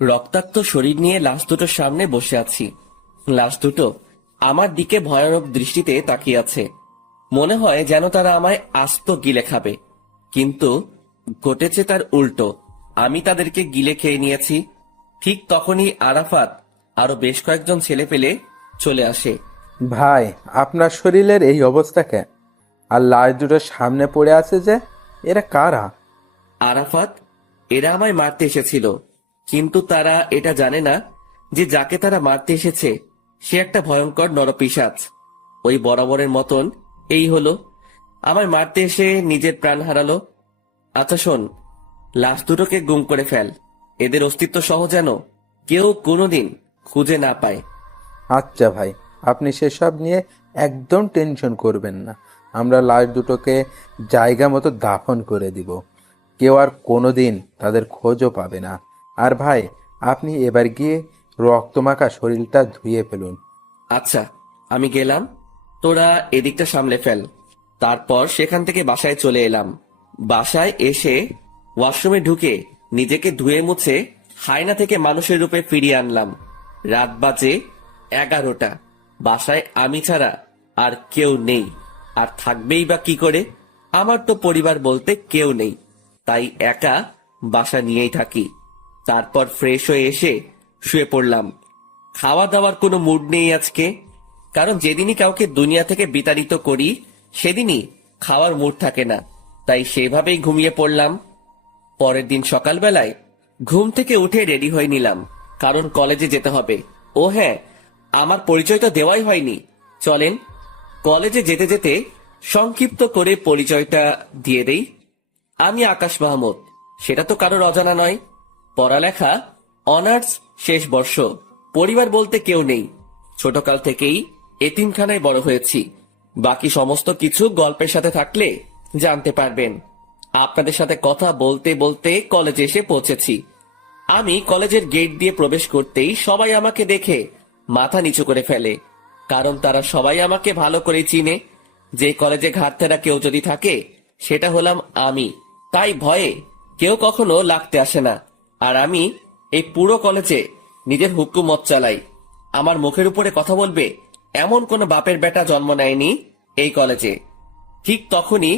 রক্তাক্ত শরীর নিয়ে লাশ দুটোর সামনে বসে আছি। লাশ দুটো আমার দিকে ভয়ানক দৃষ্টিতে তাকিয়ে আছে। মনে হয় যেন তারা আমায় আস্ত গিলে খাবে, কিন্তু ঘটেছে তার উল্টো। আমি তাদেরকে গিলে খেয়ে নিয়েছি। ঠিক তখনই আরাফাত আরো বেশ কয়েকজন ছেলে পেলে চলে আসে। ভাই, আপনার শরীরের এই অবস্থা কেন? আর লাশ দুটো সামনে পড়ে আছে যে, এরা কারা? আরাফাত, এরা আমায় মারতে এসেছিল, কিন্তু তারা এটা জানে না যে যাকে তারা মারতে এসেছে সে একটা ভয়ঙ্কর নরপিশাচ। ওই বরাবরের মতন এই হলো, আমায় মারতে এসে নিজের প্রাণ হারালো। আচ্ছা শোন, লাশ দুটোকে গুম করে ফেল, এদের অস্তিত্ব সহ যেন কেউ কোনোদিন খুঁজে না পায়। আচ্ছা ভাই, আপনি সেসব নিয়ে একদম টেনশন করবেন না। আমরা লাশ দুটোকে জায়গা মতো দাফন করে দিব। কেউ আর কোনোদিন তাদের খোঁজও পাবে না। আর ভাই, আপনি এবার গিয়ে রক্তমাখা শরীরটা ধুয়ে ফেলুন। আচ্ছা, আমি গেলাম, তোরা এদিকটা সামলে ফেল। তারপর সেখান থেকে বাসায় চলে এলাম। বাসায় এসে ওয়াশরুমে ঢুকে নিজেকে ধুয়ে মুছে হায়না থেকে মানুষের রূপে ফিরিয়ে আনলাম। রাত বাজে 11টা। বাসায় আমি ছাড়া আর কেউ নেই, আর থাকবেই বা কি করে? আমার তো পরিবার বলতে কেউ নেই, তাই একা বাসা নিয়েই থাকি। তারপর ফ্রেশ হয়ে এসে শুয়ে পড়লাম। খাওয়া দাওয়ার কোনো মুড নেই আজকে, কারণ যেদিনই কাউকে দুনিয়া থেকে বিতাড়িত করি সেদিনই খাওয়ার মুড থাকে না, তাই সেভাবেই ঘুমিয়ে পড়লাম। পরের দিন সকালবেলায় ঘুম থেকে উঠে রেডি হয়ে নিলাম, কারণ কলেজে যেতে হবে। ও হ্যাঁ, আমার পরিচয় তো দেওয়াই হয়নি। চলেন কলেজে যেতে যেতে সংক্ষিপ্ত করে পরিচয়টা দিয়ে দেই। আমি আকাশ মাহমুদ, সেটা তো কারোর অজানা নয়। পড়ালেখা অনার্স শেষ বর্ষ। পরিবার বলতে কেউ নেই, ছোটকাল থেকেই এতিমখানায় বড় হয়েছি। বাকি সমস্ত কিছু গল্পের সাথে থাকলে জানতে পারবেন। আপনাদের সাথে কথা বলতে বলতে কলেজে এসে পৌঁছেছি। আমি কলেজের গেট দিয়ে প্রবেশ করতেই সবাই আমাকে দেখে মাথা নিচু করে ফেলে, কারণ তারা সবাই আমাকে ভালো করে চিনে। যে কলেজে ঘাটতেরা কেউ যদি থাকে সেটা হলাম আমি, তাই ভয়ে কেউ কখনো লাগতে আসে না। আর আমি এই পুরো কলেজে নিজের হুকুমত চালাই। আমার মুখের উপরে কথা বলবে এমন কোন বাপের বেটা জন্ম নেয়নি এই কলেজে। ঠিক তখনই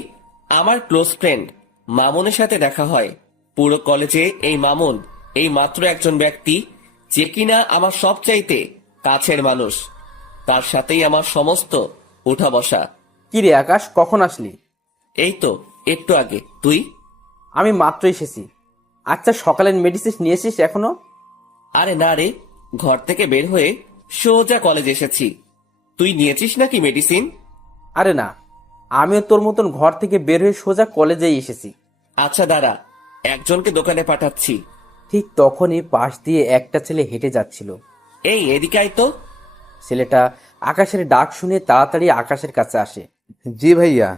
আমার ক্লোজ ফ্রেন্ড মামুনের সাথে দেখা হয়। পুরো কলেজে এই মামুন এই মাত্র একজন ব্যক্তি যে কিনা আমার সবচাইতে কাছের মানুষ। তার সাথেই আমার সমস্ত উঠা বসা। কি রে আকাশ, কখন আসলি? এই তো একটু আগে। তুই? আমি মাত্র এসেছি। আচ্ছা, সকালের মেডিসিন নিয়েছিস এখনো? আরে না রে, ঘর থেকে বের হয়ে সোজা কলেজ এসেছি। তুই নিয়েছিস নাকি মেডিসিন? আরে না, আমিও তোর মতন ঘর থেকে বের হয়ে সোজা কলেজেই এসেছি। আচ্ছা দাঁড়া, একজনকে দোকানে পাঠাচ্ছি। ঠিক তখনই পাশ দিয়ে একটা ছেলে হেঁটে যাচ্ছিল। এই এদিকে আয় তো। ছেলেটা আকাশের ডাক শুনে তাড়াতাড়ি আকাশের কাছে আসে। জি ভাইয়া।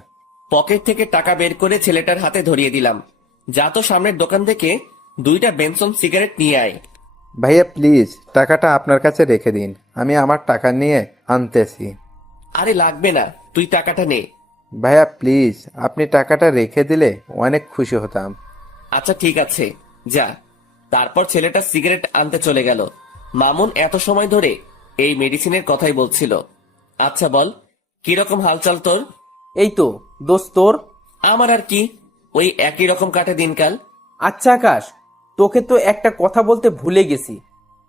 পকেট থেকে টাকা বের করে ছেলেটার হাতে ধরিয়ে দিলাম। যা তো সামনের দোকান থেকে 2টা বেনসন সিগারেট নিয়ে আয়। ভাইয়া প্লিজ, টাকাটা আপনার কাছে রেখে দিন, আমি আমার টাকা নিয়ে আনতেছি। আরে লাগবে না, তুই টাকাটা নে। ভাইয়া প্লিজ, আপনি টাকাটা রেখে দিলে অনেক খুশি হতাম। আচ্ছা ঠিক আছে, যা। তারপর ছেলেটা সিগারেট আনতে চলে গেল। মামুন এত সময় ধরে এই মেডিসিনের কথাই বলছিল। আচ্ছা বল, কিরকম হালচাল তোর? এই তো দোস্ত, তোর? আমার আর কি, ওই একই রকম কাটে দিনকাল। আচ্ছা আকাশ, তোকে তো একটা কথা বলতে ভুলে গেছি।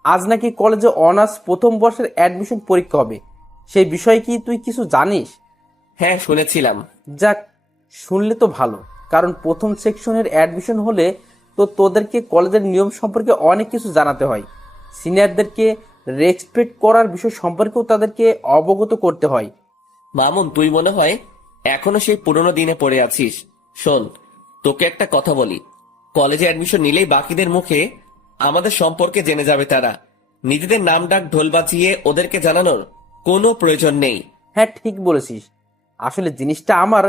আজ নাকি কলেজে অনার্স প্রথম বর্ষের অ্যাডমিশন পরীক্ষা হবে। সেই বিষয়ে কি তুই কিছু জানিস? হ্যাঁ শুনেছিলাম। যাক, শুনলে তো ভালো, কারণ প্রথম সেকশনের অ্যাডমিশন হলে তো তোদেরকে কলেজের নিয়ম সম্পর্কে অনেক কিছু জানাতে হয়। সিনিয়রদেরকে রেসপেক্ট করার বিষয় সম্পর্কেও তাদেরকে অবগত করতে হয়। মামুন, তুই মনে হয় এখনো সেই পুরনো দিনে পড়ে আছিস। শোন, তোকে একটা কথা বলি, কলেজে অ্যাডমিশন নিলেই বাকিদের মুখে আমাদের সম্পর্কে জেনে যাবে তারা। নিজেদের নাম ডাক ঢোল বাজিয়ে ওদেরকে জানানোর কোনো প্রয়োজন নেই। হ্যাঁ ঠিক বলেছিস। আসলে জিনিসটা আমার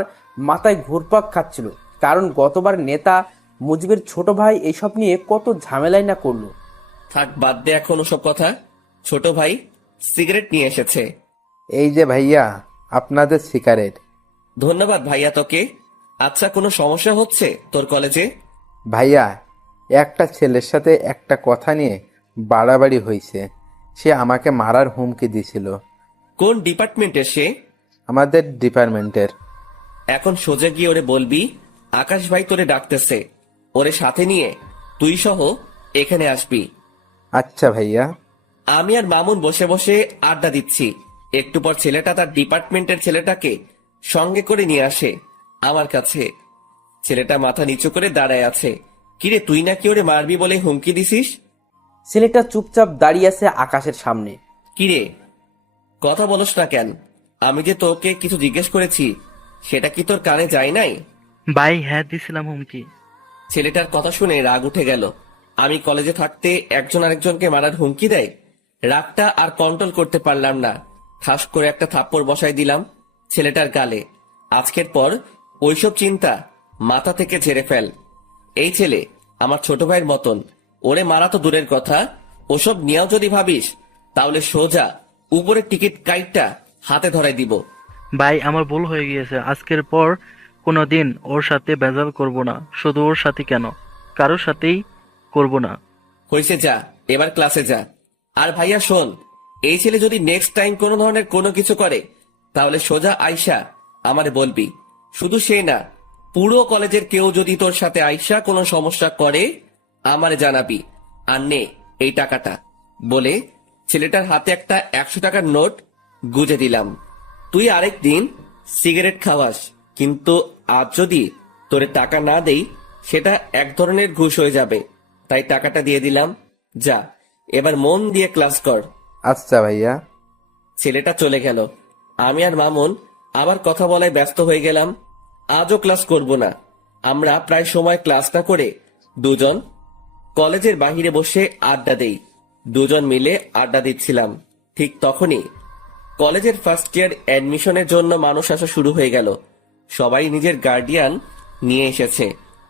মাথায় ঘুরপাক খাচ্ছিল, কারণ গতবার নেতা মুজিবের ছোট ভাই এইসব নিয়ে কত ঝামেলাই না করলো। থাক, বাদ দে এখন ওসব কথা। ছোট ভাই সিগারেট নিয়ে এসেছে। এই যে ভাইয়া, আপনাদের সিগারেট। ধন্যবাদ ভাইয়া তোকে। আচ্ছা, কোনো সমস্যা হচ্ছে তোর কলেজে? ভাইয়া, একটা ছেলের সাথে একটা কথা নিয়ে বাড়াবাড়ি হয়েছে। সে আমাকে মারার হুমকি দিছিল। কোন ডিপার্টমেন্টের সে? আমাদের ডিপার্টমেন্টের। এখন সোজা গিয়ে ওরে বলবি আকাশ ভাই তোরে ডাকতেছে, ওরে সাথে নিয়ে তুই সহ এখানে আসবি। আচ্ছা ভাইয়া। আমি আর মামুন বসে বসে আড্ডা দিচ্ছি। একটু পর ছেলেটা তার ডিপার্টমেন্টের ছেলেটাকে সঙ্গে করে নিয়ে আসে আমার কাছে। ছেলেটা মাথা নিচু করে দাঁড়ায় আছে। কিরে, তুই নাকি ওরে মারবি বলে হুমকি দিছিস? ছেলেটা চুপচাপ দাঁড়িয়ে আছে আকাশের সামনে। কিরে, কথা বলস না কেন? আমি যে তোকে কিছু জিজ্ঞেস করেছি সেটা কি তোর কানে যায় নাই? ভাই হ্যাঁ দিছিলাম হুমকি। ছেলেটার কথা শুনে রাগ উঠে গেল। আমি কলেজে থাকতে একজন আরেকজনকে মারার হুমকি দেয়। রাগটা আর কন্ট্রোল করতে পারলাম না, ঠাস করে একটা থাপ্পড় বসাই দিলাম ছেলেটার গালে। আজকের পর ওইসব চিন্তা মাথা থেকে ঝেড়ে ফেল। এই ছেলে আমার ছোট ভাইয়ের মতন, ওরে মারা তো দূরের কথা, ওসব নিয়েও যদি ভাবিস তাহলে সোজা উপরের টিকিট কাইটটা হাতে ধরাই দিব। ভাই আমার ভুল হয়ে গিয়েছে, আজকের পর কোনোদিন ওর সাথে ভেজাল করব না। শুধু ওর সাথে কেন, কারোর সাথেই করব না। হয়েছে, যা এবার ক্লাসে যা। আর ভাইয়া শোন, এই ছেলে যদি নেক্সট টাইম কোনো ধরনের কোনো কিছু করে তাহলে সোজা আয়শা আমারে বলবি। শুধু সে না, পুরো কলেজের কেউ যদি তোর সাথে আয়শা কোনো সমস্যা করে আমারে জানাবি। আর নে এই টাকাটা, বলে ছেলেটার হাতে একটা 100 টাকার নোট গুজে দিলাম। তুই আরেকদিন সিগারেট খাওয়াস, কিন্তু আজ যদি তোরে টাকা না দেই সেটা এক ধরনের ঘুষ হয়ে যাবে। তাই টাকাটা দিয়ে দিলাম, যা এবার মন দিয়ে ক্লাস কর। আচ্ছা ভাইয়া। ছেলেটা চলে গেল। আমি আর মামুন আবার কথা বলায় ব্যস্ত হয়ে গেলাম। আজও ক্লাস করব না। আমরা প্রায় সময় ক্লাস না করে দুজন কলেজের বাহিরে বসে আড্ডা দেই। দুজন মিলে আড্ডা দিচ্ছিলাম, ঠিক তখনই কলেজের ফার্স্ট ইয়ার অ্যাডমিশনের জন্য মানুষ আসা শুরু হয়ে গেল। সবাই নিজের গার্ডিয়ান নিয়ে এসেছে।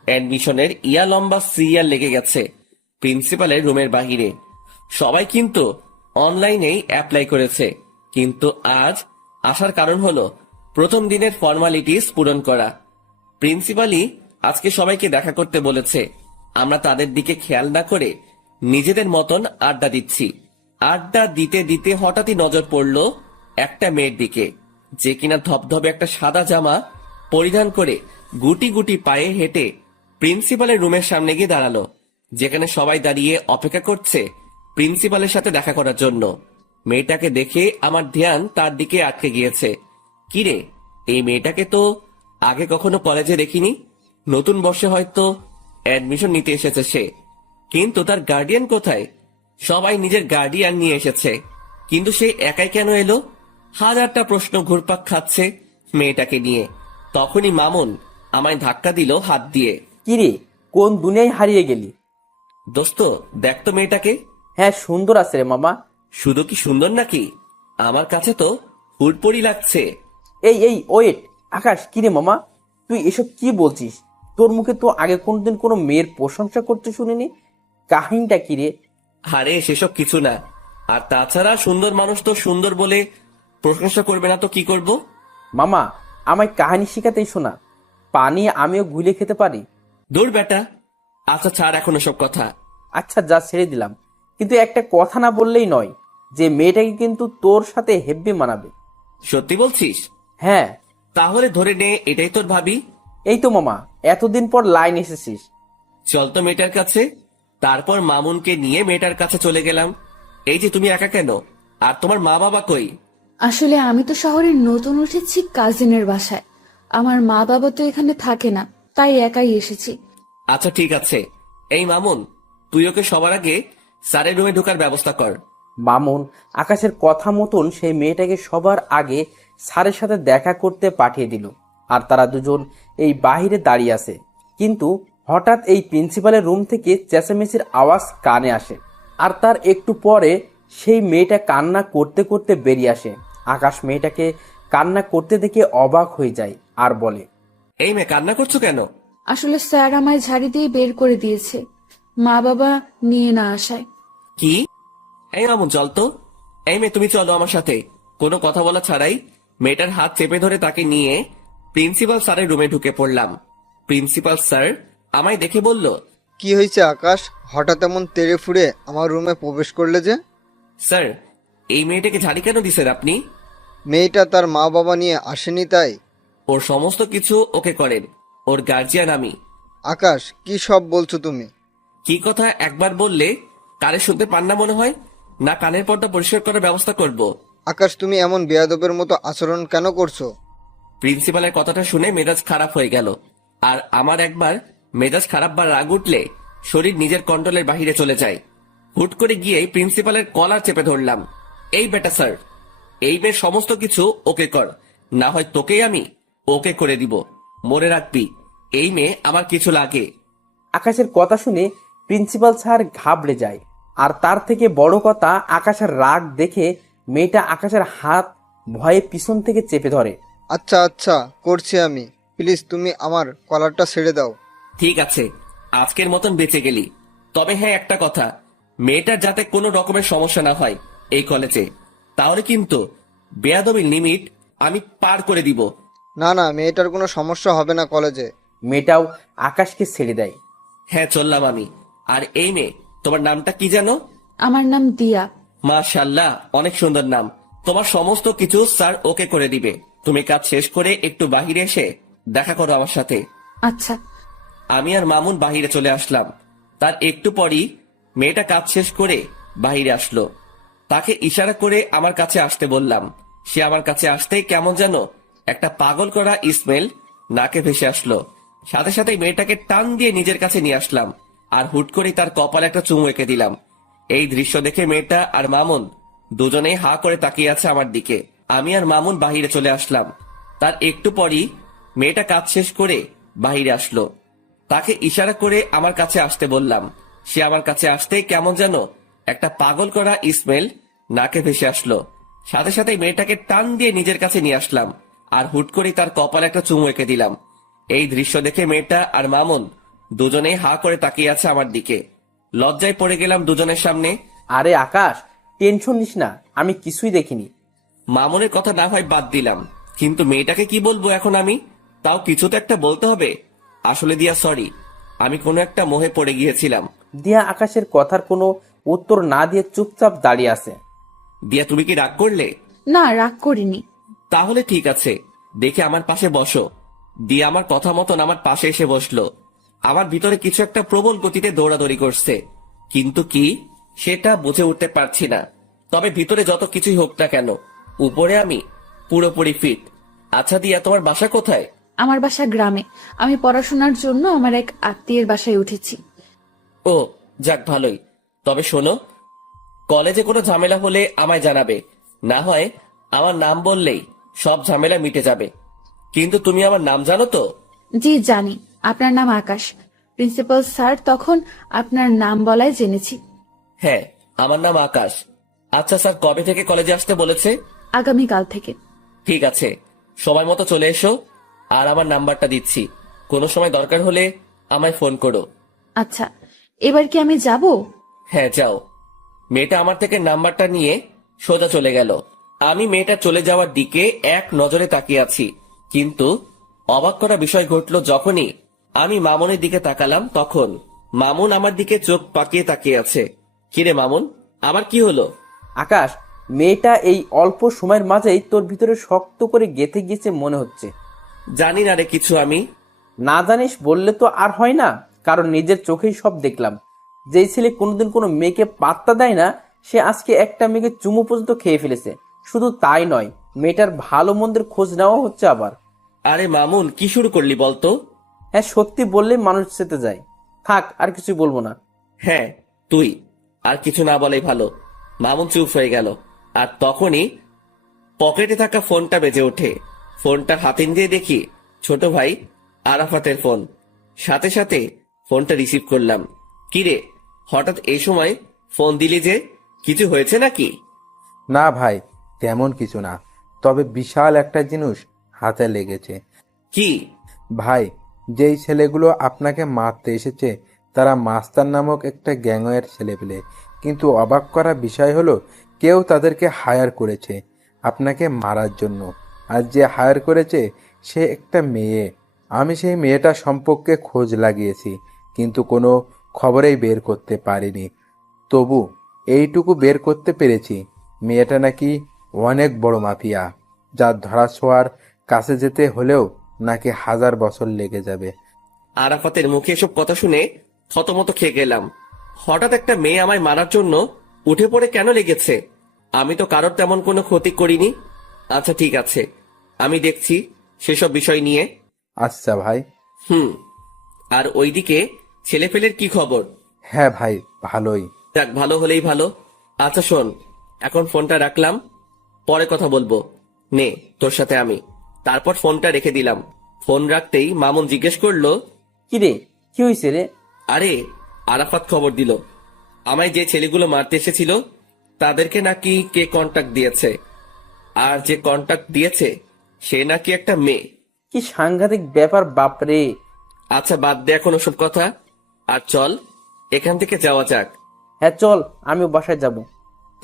অ্যাডমিশনের ইয়া লম্বা সিরিয়াল লেগে গেছে প্রিন্সিপালের রুমের বাহিরে। সবাই কিন্তু অনলাইনেই অ্যাপ্লাই করেছে, কিন্তু আজ আসার কারণ হলো প্রথম দিনের ফর্মালিটিস পূরণ করা। প্রিন্সিপালই আজকে সবাইকে দেখা করতে বলেছে। আমরা তাদের দিকে খেয়াল না করে নিজেদের মতন আড্ডা দিচ্ছি। আড্ডা দিতে দিতে হঠাৎই নজর পড়ল একটা মেয়ের দিকে, যে কিনা ধবধবে একটা সাদা জামা পরিধান করে গুটি গুটি পায়ে হেঁটে প্রিন্সিপালের রুমের সামনে গিয়ে দাঁড়ালো, যেখানে সবাই দাঁড়িয়ে অপেক্ষা করছে প্রিন্সিপালের সাথে দেখা করার জন্য। মেয়েটাকে দেখে আমার ধ্যান তার দিকে আটকে গিয়েছে। কিরে, এই মেয়েটাকে তো আগে কখনো কলেজে দেখিনি। নতুন বর্ষে হয়তো অ্যাডমিশন নিতে এসেছে সে, কিন্তু তার গার্ডিয়ান কোথায়? সবাই নিজের গার্ডিয়ান নিয়ে এসেছে, কিন্তু সে একাই কেন এলো? হাজারটা প্রশ্ন ঘুরপাক খাচ্ছে মেয়েটাকে নিয়ে। তখনই মামুন আমায় ধাক্কা দিল হাত দিয়ে। কিরে, কোন দুনিয়ায় হারিয়ে গেলি? দোস্ত, দেখ তো মেয়েটাকে। হ্যাঁ সুন্দর আছে রে মামা। শুধু কি সুন্দর নাকি, আমার কাছে তো হুড়পড়ি লাগছে। এই এই ওয়েট, আকাশ, কিরে মামা, তুই এসব কি বলছিস? তোর মুখে তো আগে কোনদিন কোনো মেয়ের প্রশংসা করতে শুনিনি। কাহিনীটা কিরে? আরে সেসব কিছু না। আর তাছাড়া সুন্দর মানুষ তো সুন্দর বলে প্রশংসা করবে না তো কি করব? মামা, আমায় কাহিনী শিখাতেই শোনা। পানি আমিও গুলে খেতে পারি। দূর বেটা। আচ্ছা ছাড় এখন সব কথা। আচ্ছা যা, ছেড়ে দিলাম, কিন্তু একটা কথা না বললেই নয়, যে মেয়েটাকে কিন্তু তোর সাথে হেব্বি মানাবে। সত্যি বলছিস? হ্যাঁ। তাহলে ধরে নে এটাই তোর ভাবি। এই তো মামা, এতদিন পর লাইন এসেছিস। চল তো মেয়েটার কাছে। তারপর মামুনকে নিয়ে মেয়েটার কাছে চলে গেলাম। এই যে তুমি একা কেন? আর তোমার মা বাবা কই? আসলে আমি তো শহরে নতুন উঠেছি কাজিনের বাসায়। আমার মা বাবা তো এখানে থাকে না, তাই একাই এসেছি। আচ্ছা ঠিক আছে। এই মামুন, তুই ওকে সবার আগে স্যারের রুমে ঢোকার ব্যবস্থা কর। মামুন আকাশের কথা মতন সেই মেয়েটাকে সবার আগে স্যারের সাথে দেখা করতে পাঠিয়ে দিল। আর তারা দুজন এই বাহিরে দাঁড়িয়ে আছে, কিন্তু হঠাৎ এই প্রিন্সিপালের রুম থেকে চেঁচামেচির আওয়াজ কানে আসে। আর তার একটু পরে সেই মেয়েটা কান্না করতে করতে বেরিয়ে আসে। আকাশ মেয়েটাকে কান্না করতে দেখে অবাক হয়ে যায় আর বলে, এই মেয়ে, কান্না করছো কেন? আসলে স্যার আমায় ঝাড়ি দিয়ে বের করে দিয়েছে, মা বাবা নিয়ে না আসায়। কি? এই মামুন চল তো। এই মেয়ে, তুমি চলো আমার সাথে। কোনো কথা বলা ছাড়াই মেয়েটার হাত চেপে ধরে তাকে নিয়ে প্রিন্সিপাল স্যারের রুমে ঢুকে পড়লাম। প্রিন্সিপাল স্যার আমায় দেখে বলল, কি হয়েছে আকাশ, হঠাৎ এমন তেড়ে ফুড়ে আমার রুমে প্রবেশ করলে যে? স্যার, এই মেয়েটাকে ঝাড়ি কেন দিছেন আপনি? মেয়েটা তার মা বাবা নিয়ে আসেনি তাই? ওর সমস্ত কিছু ওকে করেন, ওর গার্জিয়ান আমি। আকাশ, কি সব বলছো তুমি? কি কথা একবার বললে কানে শুনতে পান না মনে হয়? না কানের পর্দা পরিষ্কার করার ব্যবস্থা করব? আকাশ, তুমি এমন বেয়াদবের মতো আচরণ কেন করছো? প্রিন্সিপালের কথাটা শুনে মেজাজ খারাপ হয়ে গেল। আর আমার একবার মেজাজ খারাপ বা রাগ উঠলে শরীর নিজের কন্ট্রোলের বাহিরে চলে যায়। হুট করে গিয়ে প্রিন্সিপালের কলার চেপে ধরলাম। এই বেটা স্যার, এই মেয়ের সমস্ত কিছু ওকে কর, না হয় তোকেই আমি ওকে করে দিব। মনে রাখবি, এই মেয়ে আমার কিছু লাগে। আকাশের কথা শুনে প্রিন্সিপাল স্যার ঘাবড়ে যায়। আর তার থেকে বড় কথা, আকাশের রাগ দেখে মেয়েটা আকাশের হাত ভয়ে পিছন থেকে চেপে ধরে। আচ্ছা আচ্ছা, করছি আমি। প্লিজ তুমি আমার কলারটা ছেড়ে দাও। ঠিক আছে, আজকের মতন বেঁচে গেলি। তবে হ্যাঁ, একটা কথা, মেয়েটার যাতে কোনো রকমের সমস্যা না হয় এই কলেজে, তাহলে কিন্তু বেয়াদবির লিমিট আমি পার করে দিব। না না, মেয়েটার কোনো সমস্যা হবে না কলেজে। মেয়েটাও আকাশকে ছেড়ে দেয়। হ্যাঁ, চললাম আমি। আর এই মেয়ে, তোমার নামটা কি জানো? আমার নাম দিয়া। মাশাআল্লাহ, অনেক সুন্দর নাম। তোমার সমস্ত কিছু স্যার ওকে করে দিবে। তুমি কাজ শেষ করে একটু বাহিরে এসে দেখা করো আমার সাথে। আচ্ছা। আমি আর মামুন বাহিরে চলে আসলাম। তার একটু পরই মেয়েটা কাজ শেষ করে বাহিরে আসলো। তাকে ইশারা করে আমার কাছে আসতে বললাম। সে আমার কাছে আসতেই কেমন যেন একটা পাগল করা স্মেল নাকে ভেসে আসলো। সাথে সাথে মেয়েটাকে টান দিয়ে নিজের কাছে নিয়ে আসলাম আর হুট করে তার কপালে একটা চুমু এঁকে দিলাম। এই দৃশ্য দেখে মেয়েটা আর মামুন দুজনেই হা করে তাকিয়ে আছে আমার দিকে। আমি আর মামুন বাহিরে চলে আসলাম। তার একটু পরই মেয়েটা কাজ শেষ করে বাহিরে আসলো। তাকে ইশারা করে আমার কাছে আসতে বললাম। সে আমার কাছে আসতেই কেমন যেন একটা পাগল করা স্মেল নাকে ভেসে আসলো। সাথে সাথে মেয়েটাকে টান দিয়ে নিজের কাছে নিয়ে আসলাম আর হুট করে তার কপালে একটা চুমু এঁকে দিলাম। এই দৃশ্য দেখে মেয়েটা আর মামুন দুজনেই হা করে তাকিয়ে আছে আমার দিকে। লজ্জায় পড়ে গেলাম দুজনের সামনে। আরে আকাশ, টেনশন নিস না, আমি কিছুই দেখিনি। মামুনের কথা না হয় বাদ দিলাম, কিন্তু মেয়েটাকে কি বলবো এখন আমি? তাও কিছু তো একটা বলতে হবে। আসলে দিয়া সরি, আমি কোনো একটা মোহে পড়ে গিয়েছিলাম। দিয়া আকাশের কথার কোনো উত্তর না দিয়ে চুপচাপ দাঁড়িয়ে আছে। দিয়া, তুমি কি রাগ করলে? না, রাগ করিনি। তাহলে ঠিক আছে, দেখে আমার পাশে বসো। দিয়া আমার কথা মতন আমার পাশে এসে বসলো। আমার ভিতরে কিছু একটা প্রবল গতিতে দৌড়াদৌড়ি করছে, কিন্তু কি সেটা বুঝে উঠতে পারছি না। তবে ভিতরে যত কিছুই হোক না কেন, উপরে আমি পুরোপুরি ফিট। আচ্ছা দিয়া, তোমার বাসা কোথায়? আমার বাসা গ্রামে। আমি পড়াশোনার জন্য আমার এক আত্মীয়ের বাসায় উঠেছি। ও, যাক ভালোই। তবে শোনো, কলেজে কোনো ঝামেলা হলে আমায় জানাবে, না হয় আমার নাম বললেই সব ঝামেলা মিটে যাবে। কিন্তু তুমি আমার নাম জানো তো? জি জানি, আপনার নাম আকাশ। প্রিন্সিপাল স্যার তখন আপনার নাম বলায় জেনেছি। হ্যাঁ, আমার নাম আকাশ। আচ্ছা স্যার কবে থেকে কলেজে আসতে বলেছে? আগামীকাল থেকে। ঠিক আছে, সময় মতো চলে এসো। আর আমার নাম্বারটা দিচ্ছি, কোনো সময় দরকার হলে আমায় ফোন করো। আচ্ছা, এবার কি আমি যাব? হ্যাঁ, যাও। মেয়েটা আমার থেকে নাম্বারটা নিয়ে সোজা চলে গেল। আমি মেয়েটা চলে যাওয়ার দিকে এক নজরে তাকিয়ে আছি, কিন্তু অবাক করা বিষয় ঘটলো যখনই আমি মামুনের দিকে তাকালাম। তখন মামুন আমার দিকে চোখ পাকিয়ে তাকিয়ে আছে। কিরে মামুন, আবার কি হলো? আকাশ, মেয়েটা এই অল্প সময়ের মাঝেই তোর ভিতরে শক্ত করে গেঁথে গিয়েছে মনে হচ্ছে। জানি না রে কিছু আমি। না জানিস বললে তো আর হয় না, কারণ নিজের চোখেই সব দেখলাম। যেই ছেলে কোনোদিন কোনো মেয়েকে পাত্তা দেয় না, সে আজকে একটা মেয়েকে চুমু পর্যন্ত খেয়ে ফেলেছে। শুধু তাই নয়, মেয়েটার ভালো মন্দের খোঁজ নেওয়া হচ্ছে আবার। আরে মামুন, কি শুরু করলি বলতো? হ্যাঁ, সত্যি বললে মানুষ চেতে যায়। থাক, আর কিছু বলবো না। হ্যাঁ, তুই আর কিছু না বলাই ভালো। মামুন চুপ হয়ে গেল। আর তখনই পকেটে থাকা ফোনটা বেজে ওঠে। ফোনটা হাতে নিয়ে দেখি ছোট ভাই আরাফাতের ফোন। সাথে সাথে ফোনটা রিসিভ করলাম। কিরে, হঠাৎ এই সময় ফোন দিলি যে? কিছু হয়েছে নাকি? না ভাই, তেমন কিছু না, তবে বিশাল একটা জিনিস হাতে লেগেছে। কি? ভাই, যেই ছেলেগুলো আপনাকে মারতে এসেছে তারা মাস্তান নামক একটা গ্যাংয়ের ছেলেপেলে। কিন্তু অবাক করা বিষয় হলো, কেউ তাদেরকে হায়ার করেছে আপনাকে মারার জন্য। আর যে হায়ার করেছে সে একটা মেয়ে। আমি সেই মেয়েটা সম্পর্কে খোঁজ লাগিয়েছি, কিন্তু কোনো খবরেই বের করতে পারিনি। তবু এইটুকু বের করতে পেরেছি, মেয়েটা নাকি অনেক বড় মাফিয়া, যার ধরাছোঁয়ার কাছে যেতে হলেও নাকি 1000 বছর লেগে যাবে। আরাফাতের মুখে এসব কথা শুনে থতমত খেয়ে গেলাম। হঠাৎ একটা মেয়ে আমায় মারার জন্য উঠে পড়ে কেন লেগেছে? আমি তো কারোর তেমন কোনো ক্ষতি করিনি। আচ্ছা ঠিক আছে, আমি দেখছি সেসব বিষয় নিয়ে। আচ্ছা ভাই। আর ওইদিকে ছেলেপেলের কি খবর? হ্যাঁ ভাই, ভালোই। যাক, ভালো হলেই ভালো। আচ্ছা শোন, এখন ফোনটা রাখলাম, পরে কথা বলবো। নে তোর সাথে আমি। তারপর ফোনটা রেখে দিলাম। ফোন রাখতেই মামুন জিজ্ঞেস করলো, কি রে, কি হয়েছে রে? আরে আরাফাত খবর দিল আমায় যে ছেলেগুলো মারতে এসেছিল তাদেরকে নাকি কে কন্টাক্ট দিয়েছে, আর যে কন্টাক্ট দিয়েছে সে নাকি একটা মেয়ে। কি সাংঘাতিক ব্যাপার বাপরে। আচ্ছা বাদ দে এখন ওসব কথা, আর চল এখান থেকে যাওয়া যাক। হ্যাঁ চল, আমিও বাসায় যাব।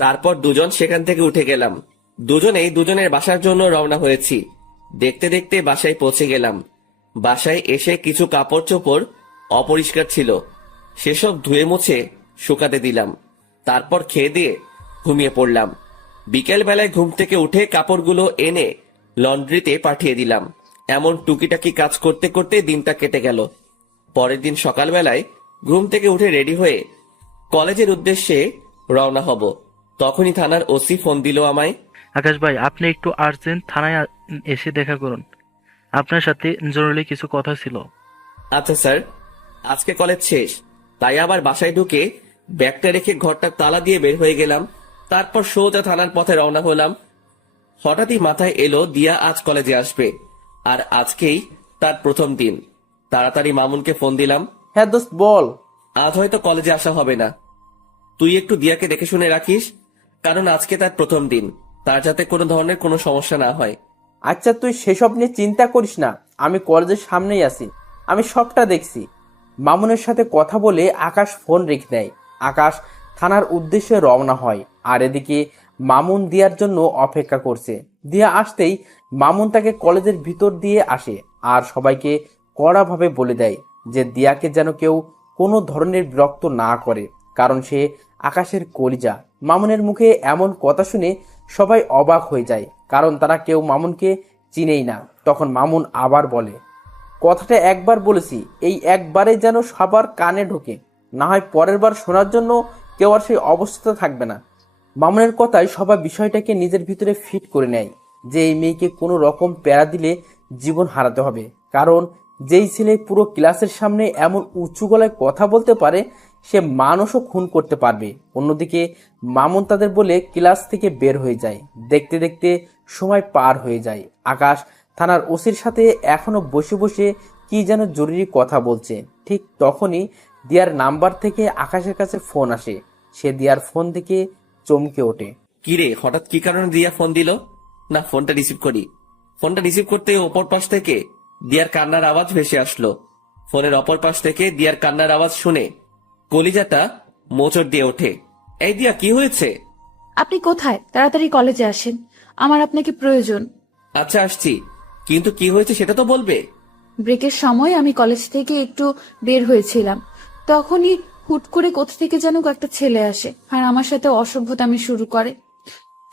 তারপর দুজন সেখান থেকে উঠে গেলাম। দুজনেই দুজনের বাসার জন্য রওনা হয়েছি। দেখতে দেখতে বাসায় পৌঁছে গেলাম। বাসায় এসে কিছু কাপড় চোপড় অপরিষ্কার ছিল, সেসব ধুয়ে মুছে শুকাতে দিলাম। তারপর খেয়ে দিয়ে ঘুমিয়ে পড়লাম। বিকেল বেলায় ঘুম থেকে উঠে কাপড়গুলো এনে লন্ড্রিতে পাঠিয়ে দিলাম। এমন টুকিটাকি কাজ করতে করতে দিনটা কেটে গেল। পরের দিন সকালবেলায় ঘুম থেকে উঠে রেডি হয়ে কলেজের উদ্দেশ্যে রওনা হব। তখনই থানার ওসি ফোন দিল আমায়। আকাশ ভাই, আপনি একটু আর্জেন্ট থানায় এসে দেখা করুন, আপনার সাথে জরুরি কিছু কথা ছিল। আচ্ছা স্যার, আজকে কলেজ শেষ, তাই আবার বাসায় ঢুকে ব্যাগটা রেখে ঘরটা তালা দিয়ে বের হয়ে গেলাম। তারপর সোজা থানার পথে রওনা হলাম। হঠাৎই মাথায় এলো দিয়া আজ কলেজে আসবে, আর আজকেই তার প্রথম দিন। তাড়াতাড়ি মামুনকে ফোন দিলাম। হ্যাঁ দোস্ত বল। আজ হয়তো কলেজে আসা হবে না, তুই একটু দিয়াকে দেখে শুনে রাখিস, কারণ আজকে তার প্রথম দিন, তার যাতে কোনো ধরনের কোনো সমস্যা না হয়। আচ্ছা তুই সেসব নিয়ে চিন্তা করিস না, আমি কলেজের সামনেই আছি, আমি সবটা দেখছি। মামুনের সাথে কথা বলে আকাশ ফোন রেখে দেয়। আকাশ থানার উদ্দেশ্যে রওনা হয়, আর এদিকে মামুন দিয়ার জন্য অপেক্ষা করছে। দিয়া আসতেই মামুন তাকে কলেজের ভিতর দিয়ে আসে আর সবাইকে কড়াভাবে বলে দেয় যে দিয়াকে যেন কেউ কোনো ধরনের বিরক্ত না করে, কারণ সে আকাশের কলিজা। মামুনের মুখে এমন কথা শুনে সবাই অবাক হয়ে যায়, কারণ তারা কেউ মামুনকে চিনেই না। তখন মামুন আবার বলে, কথাটা একবার বলেছি, এই একবারে যেন সবার কানে ঢোকে, না হয় পরের বার শোনার জন্য কেউ আর সেই অবস্থা থাকবে না। মামুনের কথায় সবাই বিষয়টাকে নিজের ভিতরে ফিট করে নেয় যে এই মেয়েকে কোনো রকম প্যারা দিলে জীবন হারাতে হবে, কারণ যেই ছেলে পুরো ক্লাসের সামনে এমন উঁচু গলায় কথা বলতে পারে সে মানুষও খুন করতে পারবে। অন্যদিকে মামুন তাদের বলে ক্লাস থেকে বের হয়ে যায়। দেখতে দেখতে সময় পার হয়ে যায়। আকাশ থানার ওসির সাথে এখনো বসে বসে কি যেন জরুরি কথা বলছে। ঠিক তখনই দিয়ার নাম্বার থেকে আকাশের কাছে ফোন আসে। সে দিয়ার ফোন থেকে চমকে ওঠে। কিরে, হঠাৎ কি কারণে দিয়া ফোন দিল? না, ফোনটা রিসিভ করি। ফোনটা রিসিভ করতে অপর পাশ থেকে দিয়ার কান্নার আওয়াজ ভেসে আসলো। ফোনের অপর পাশ থেকে দিয়ার কান্নার আওয়াজ শুনে কলিজাটা মোচড় দিয়ে ওঠে। এই দিয়া, কি হয়েছে? আপনি কোথায়? তাড়াতাড়ি কলেজে আসেন, আমার আপনাকে প্রয়োজন। আচ্ছা আসছি, কিন্তু কি হয়েছে সেটা তো বলবে। ব্রেকের সময় আমি কলেজ থেকে একটু বের হয়েছিলাম, তখনই হুট করে কোথা থেকে যেন একটা ছেলে আসে আর আমার সাথে অসভ্যতামি শুরু করে।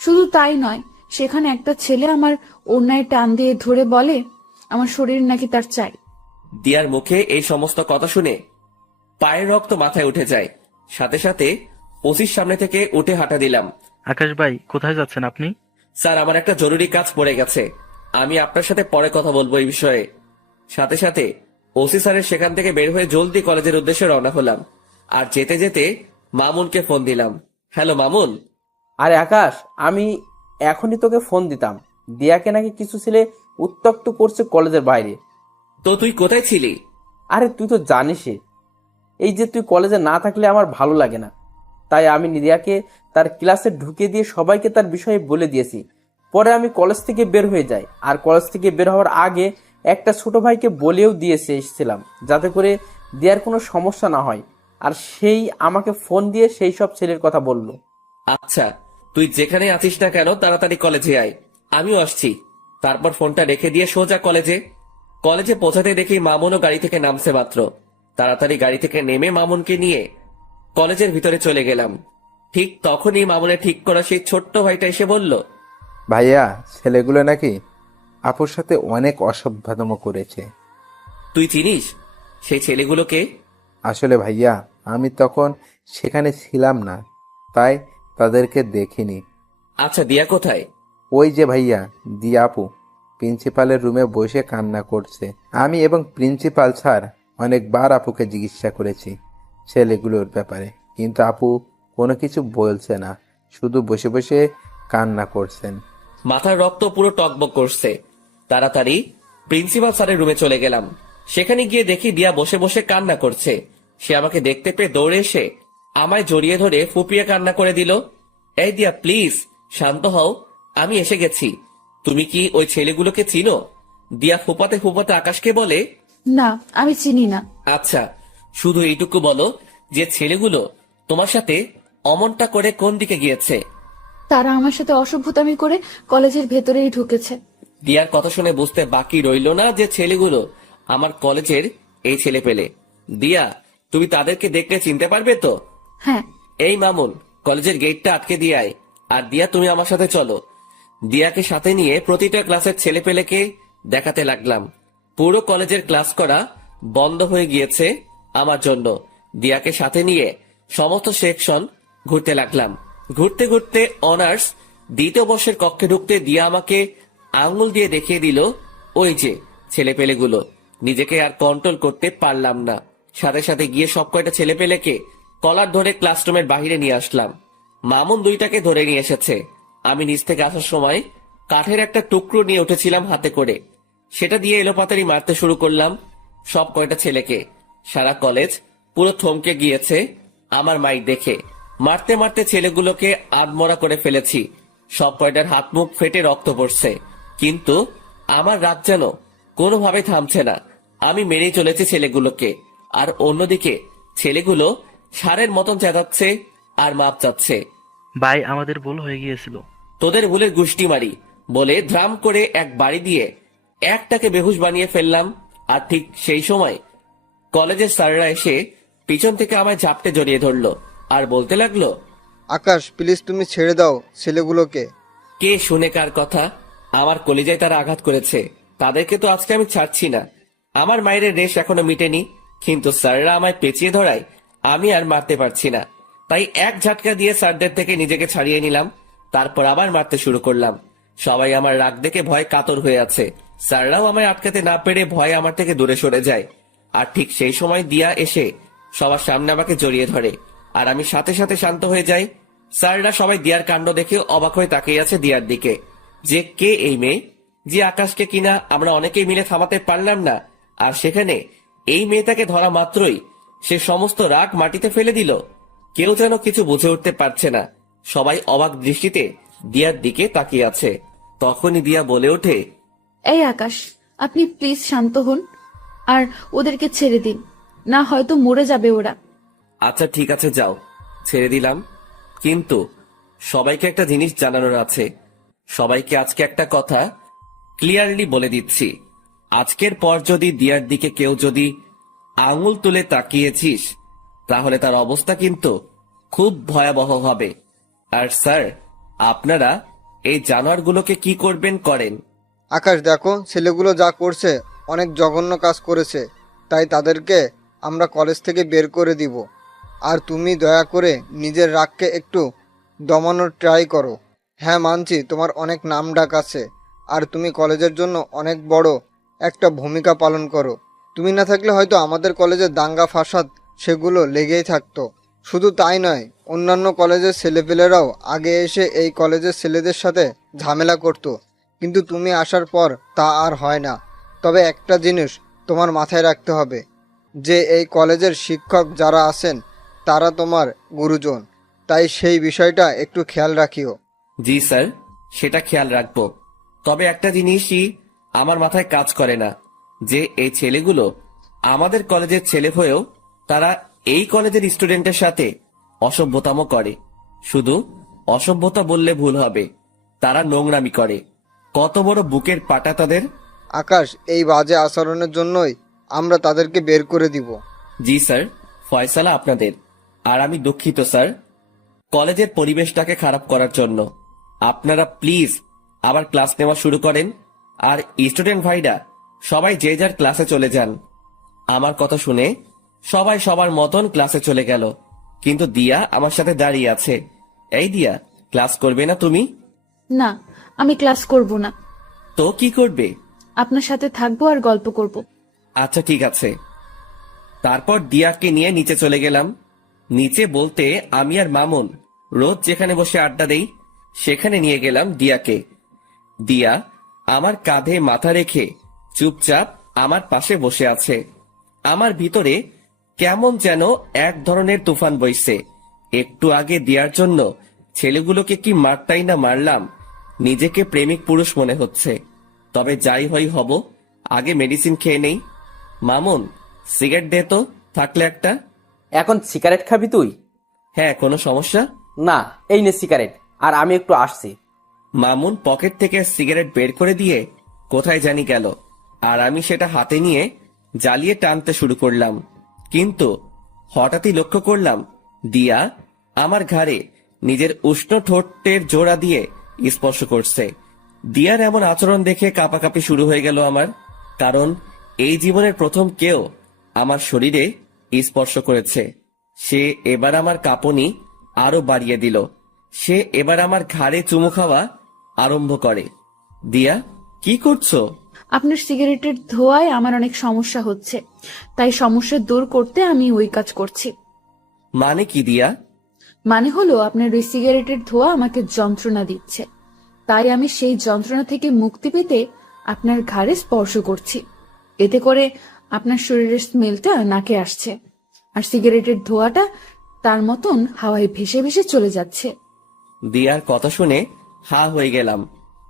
শুধু তাই নয়, সেখানে একটা ছেলে আমার ওড়নায় টান দিয়ে ধরে বলে আমার শরীর নাকি তার চাই। দিয়ার মুখে এই সমস্ত কথা শুনে পায়ের রক্ত মাথায় উঠে যায়। সাথে সাথে ওসির সামনে থেকে উঠে হাঁটা দিলাম। আকাশ ভাই, কোথায় যাচ্ছেন আপনি? স্যার, আমার একটা জরুরি কাজ পড়ে গেছে, আমি আপনার সাথে পরে কথা বলবো এই বিষয়ে। সাথে সাথে ওসি স্যারের সেখান থেকে বের হয়ে জলদি কলেজের উদ্দেশ্যে রওনা হলাম। আর যেতে যেতে মামুনকে ফোন দিলাম। হ্যালো মামুন। আরে আকাশ, আমি এখনই তোকে ফোন দিতাম, দিয়াকে নাকি কিছু ছেলে উত্ত্যক্ত করছে কলেজের বাইরে। তো তুই কোথায় ছিলি? আরে তুই তো জানিসই, এই যে তুই কলেজে না থাকলে আমার ভালো লাগে না, তাই আমি দিয়াকে তার ক্লাসে ঢুকে দিয়ে সবাইকে তার বিষয়ে বলে দিয়েছি। পরে আমি কলেজ থেকে বের হয়ে যাই, আর কলেজ থেকে বের হওয়ার আগে একটা ছোট ভাইকে বলেও দিয়েছে এসেছিলাম যাতে করে দিয়ার কোনো সমস্যা না হয়, আর সেই আমাকে ফোন দিয়ে সেই সব ছেলের কথা বলল। আচ্ছা, তুই যেখানে আছিস না কেন তাড়াতাড়ি কলেজে আয়, আমিও আসছি। তারপর ফোনটা রেখে দিয়ে সোজা কলেজে পৌঁছাতে দেখি মামুনও গাড়ি থেকে নামছে মাত্র। তাড়াতাড়ি গাড়ি থেকে নেমে মামুনকে নিয়ে কলেজের ভিতরে চলে গেলাম। ঠিক তখনই মামুনের ঠিক করা সেই ছোট্ট ভাইটা এসে বলল, ভাইয়া, ছেলেগুলো নাকি আপুর সাথে অনেক অসভ্যতম করেছে। তুই চিনিস সেই ছেলেগুলোকে? আসলে ভাইয়া, আমি তখন সেখানে ছিলাম না, তাই তাদেরকে দেখিনি। আচ্ছা, দিয়া কোথায়? ওই যে ভাইয়া, দিয়া আপু প্রিন্সিপালের রুমে বসে কান্না করছে। আমি এবং প্রিন্সিপাল স্যার অনেকবার আপুকে জিজ্ঞাসা করেছি ছেলেগুলোর ব্যাপারে, কিন্তু আপু কোনো কিছু বলছে না, শুধু বসে বসে কান্না করছেন। মাথার রক্ত পুরো টকবক করছে। তাড়াতাড়ি প্রিন্সিপাল স্যারের রুমে চলে গেলাম। সেখানে গিয়ে দেখি দিয়া বসে বসে কান্না করছে। সে আমাকে দেখতে পেয়ে দৌড়ে এসে আমায় জড়িয়ে ধরে ফুপিয়ে কান্না করে দিল। এই দিয়া, প্লিজ শান্ত হও, আমি এসে গেছি। তুমি কি ওই ছেলেগুলোকে চিনো? দিয়া ফুপাতে ফুপাতে আকাশকে বলে, না, আমি চিনি না। আচ্ছা, শুধু এইটুকু বলো যে ছেলেগুলো তোমার সাথে অমনটা করে কোন দিকে গিয়েছে? তারা আমার সাথে অসভ্যতামি করে কলেজের ভেতরেই ঢুকেছে। দিয়ার কথা শুনে বুঝতে বাকি রইল না যে ছেলেগুলো আমার কলেজের এই ছেলে পেলে। দিয়া, তুমি তাদেরকে দেখলে চিনতে পারবে তো? হ্যাঁ। এই মামুন, কলেজের গেটটা আটকে দিয়ে আয়। আর দিয়া, তুমি আমার সাথে চলো। দিয়াকে সাথে নিয়ে প্রতিটা ক্লাসের ছেলে পেলেকে দেখাতে লাগলাম। পুরো কলেজের ক্লাস করা বন্ধ হয়ে গিয়েছে আমার জন্য। দিয়াকে সাথে নিয়ে সমস্ত সেকশন ঘুরতে লাগলাম। ঘুরতে ঘুরতে অনার্স দ্বিতীয় বর্ষের কক্ষে ঢুকতে দিয়া আমাকে আঙুল দিয়ে দেখিয়ে দিল ওই যে ছেলেপেলেগুলো। নিজেকে আর কন্ট্রোল করতে পারলাম না, সাথে সাথে গিয়ে সব কয়টা ছেলেপেলেকে কলার ধরে ক্লাসরুমের বাহিরে নিয়ে আসলাম। মামুন দুইটাকে ধরে নিয়ে এসেছে। আমি নিচ থেকে আসার সময় কাঠের একটা টুকরো নিয়ে উঠেছিলাম হাতে করে, সেটা দিয়ে এলোপাতাড়ি মারতে শুরু করলাম সব কয়টা ছেলেকে। সারা কলেজ পুরো থমকে গিয়েছে আমার মাইক দেখে। মারতে মারতে ছেলেগুলোকে আধমরা করে ফেলেছি। সব কয়টার হাত মুখ ফেটে রক্ত পড়ছে, কিন্তু আমার রাগ যেন কোনোভাবে থামছে না। আমি মেরেই চলেছি ছেলেগুলোকে, আর অন্যদিকে ছেলেগুলো সারের মতন চেঁচাচ্ছে আর মাপ চাচ্ছে। ভাই, আমাদের ভুল হয়ে গিয়েছিল। তোদের ভুলের গুষ্টি মারি বলে ধ্রাম করে এক বাড়ি দিয়ে একটাকে বেহুশ বানিয়ে ফেললাম। আর ঠিক সেই সময় কলেজের স্যাররা এসে পিছন থেকে আমায় ঝাপটে জড়িয়ে ধরলো আর বলতে লাগলো, আকাশ, প্লিজ তুমি ছেড়ে দাও ছেলেগুলোকে। কে শুনে কার কথা? আমার কলিজায় তারা আঘাত করেছে, তাদেরকে তো আজকে আমি ছাড়ছি না। আমার মায়ের রেশ এখনো মিটেনি, কিন্তু স্যাররা আমায় পেঁচিয়ে ধরায় আমি আর মারতে পারছি না। তাই এক ঝাটকা দিয়ে স্যারদের থেকে নিজেকে ছাড়িয়ে নিলাম। তারপর আবার মারতে শুরু করলাম। সবাই আমার রাগ দেখে ভয় কাতর হয়ে আছে। স্যাররাও আমায় আটকাতে না পেরে ভয়ে আমার থেকে দূরে সরে যায়। আর ঠিক সেই সময় দিয়া এসে সবার সামনে আমাকে জড়িয়ে ধরে, আর আমি সাথে সাথে শান্ত হয়ে যাই। স্যাররা সবাই দিয়ার কাণ্ড দেখে অবাক হয়ে তাকিয়ে আছে দিয়ার দিকে, যে কে এই মেয়ে, যে আকাশকে কিনা আমরা অনেকেই মিলে থামাতে পারলাম না, আর সেখানে এই মেয়েটাকে ধরা মাত্রই সে সমস্ত রাগ মাটিতে ফেলে দিল। কেউ যেন কিছু বুঝে উঠতে পারছে না। সবাই অবাক দৃষ্টিতে দিয়ার দিকে তাকিয়ে আছে। তখনই দিয়া বলে ওঠে, এই আকাশ, আপনি প্লিজ শান্ত হন আর ওদেরকে ছেড়ে দিন, না হয়তো মরে যাবে ওরা। আচ্ছা ঠিক আছে, যাও, ছেড়ে দিলাম। কিন্তু সবাইকে একটা জিনিস জানানোর আছে। সবাইকে আজকে একটা কথা ক্লিয়ারলি বলে দিচ্ছি। আজকের পর যদি দিয়ার দিকে কেউ যদি আঙুল তুলে তাকিয়েছিস, তাহলে তার অবস্থা কিন্তু খুব ভয়াবহ হবে। আর স্যার, আপনারা এই জানোয়ারগুলোকে কি করবেন করেন। আকাশ, দেখো ছেলেগুলো যা করছে অনেক জঘন্য কাজ করেছে, তাই তাদেরকে আমরা কলেজ থেকে বের করে দিব। আর তুমি দয়া করে নিজের রাগকে একটু দমানোর ট্রাই করো। হ্যাঁ মানছি, তোমার অনেক নাম ডাক আছে, আর তুমি কলেজের জন্য অনেক বড় একটা ভূমিকা পালন করো। তুমি না থাকলে হয়তো আমাদের কলেজের দাঙ্গা ফাসাদ সেগুলো লেগেই থাকতো। শুধু তাই নয়, অন্যান্য কলেজের ছেলেপেলেরাও আগে এসে এই কলেজের ছেলেদের সাথে ঝামেলা করতো, কিন্তু তুমি আসার পর তা আর হয় না। তবে একটা জিনিস তোমার মাথায় রাখতে হবে যে এই কলেজের শিক্ষক যারা আছেন তারা তোমার গুরুজন, তাই সেই বিষয়টা একটু খেয়াল রাখিও। জি স্যার, সেটা খেয়াল রাখবো। তবে একটা জিনিসই আমার মাথায় কাজ করে না, যে এই ছেলেগুলো আমাদের কলেজের ছেলে হয়েও তারা এই কলেজের স্টুডেন্টের সাথে অসভ্যতামো করে। শুধু অসভ্যতা বললে ভুল হবে, তারা নোংরামি করে। কত বড় বুকের পাটা তাদের। আকাশ, এই বাজে আচরণের জন্যই আমরা তাদেরকে বের করে দিব। জি স্যার, ফয়সালা আপনাদের। আর আমি দুঃখিত স্যার কলেজের পরিবেশটাকে খারাপ করার জন্য। আপনারা প্লিজ আবার ক্লাস নেওয়া শুরু করেন, আর স্টুডেন্ট ভাইরা সবাই যে যার ক্লাসে চলে যান। আমার কথা শুনে সবাই সবার মতন ক্লাসে চলে গেল, কিন্তু দিয়া আমার সাথে দাঁড়িয়ে আছে। এই দিয়া, ক্লাস করবে না তুমি? না, আমি ক্লাস করব না। তো কি করবে? আপনার সাথে থাকবো আর গল্প করব। আচ্ছা ঠিক আছে। তারপর দিয়াকে নিয়ে নিচে চলে গেলাম। নিচে বলতে আমি আর মামুন রোজ যেখানে বসে আড্ডা দেই সেখানে নিয়ে গেলাম দিয়াকে। দিয়া আমার কাঁধে মাথা রেখে চুপচাপ আমার পাশে বসে আছে। আমার ভিতরে কেমন যেন এক ধরনের তুফান বইছে। একটু আগে দিয়ার জন্য ছেলেগুলোকে কি মারটাই না মারলাম, নিজেকে প্রেমিক পুরুষ মনে হচ্ছে। তবে যাই হই হব, আগে মেডিসিন খেয়ে নেই। মামুন, সিগারেট দে তো, থাকলে একটা। এখন সিগারেট খাবি তুই? হ্যাঁ, কোনো সমস্যা? না, এই নে সিগারেট, আর আমি একটু আসছি। মামুন পকেট থেকে সিগারেট বের করে দিয়ে কোথায় জানি গেল, আর আমি সেটা হাতে নিয়ে জ্বালিয়ে টানতে শুরু করলাম। কিন্তু হঠাৎই লক্ষ্য করলাম দিয়া আমার ঘাড়ে নিজের উষ্ণ ঠোঁটের জোড়া দিয়ে স্পর্শ করছে। দিয়ার এমন আচরণ দেখে কাঁপাকাঁপি শুরু হয়ে গেল আমার, কারণ এই জীবনের প্রথম কেউ আমার শরীরে স্পর্শ করেছে। সে এবার আমার কাঁপুনি আরো বাড়িয়ে দিল। সে এবার আমার ঘাড়ে চুমু খাওয়া আরম্ভ করে। দিয়া, কি করছো? আপনার সিগারেটের ধোঁয়ায় আমার অনেক সমস্যা হচ্ছে, তাই সমস্যা দূর করতে আমি ওই কাজ করছি। মানে কি দিয়া? মানে হলো আপনার ওই সিগারেটের ধোঁয়া আমাকে যন্ত্রণা দিচ্ছে, তাই আমি সেই যন্ত্রণা থেকে মুক্তি পেতে আপনার ঘাড়ে স্পর্শ করছি। এতে করে আপনার শরীরের স্মেলটা নাকে আসছে, আর সিগারেটের ধোঁয়াটা তার মতন হাওয়ায় ভেসে ভেসে চলে যাচ্ছে। দিয়ার কথা শুনে হা হয়ে গেলাম।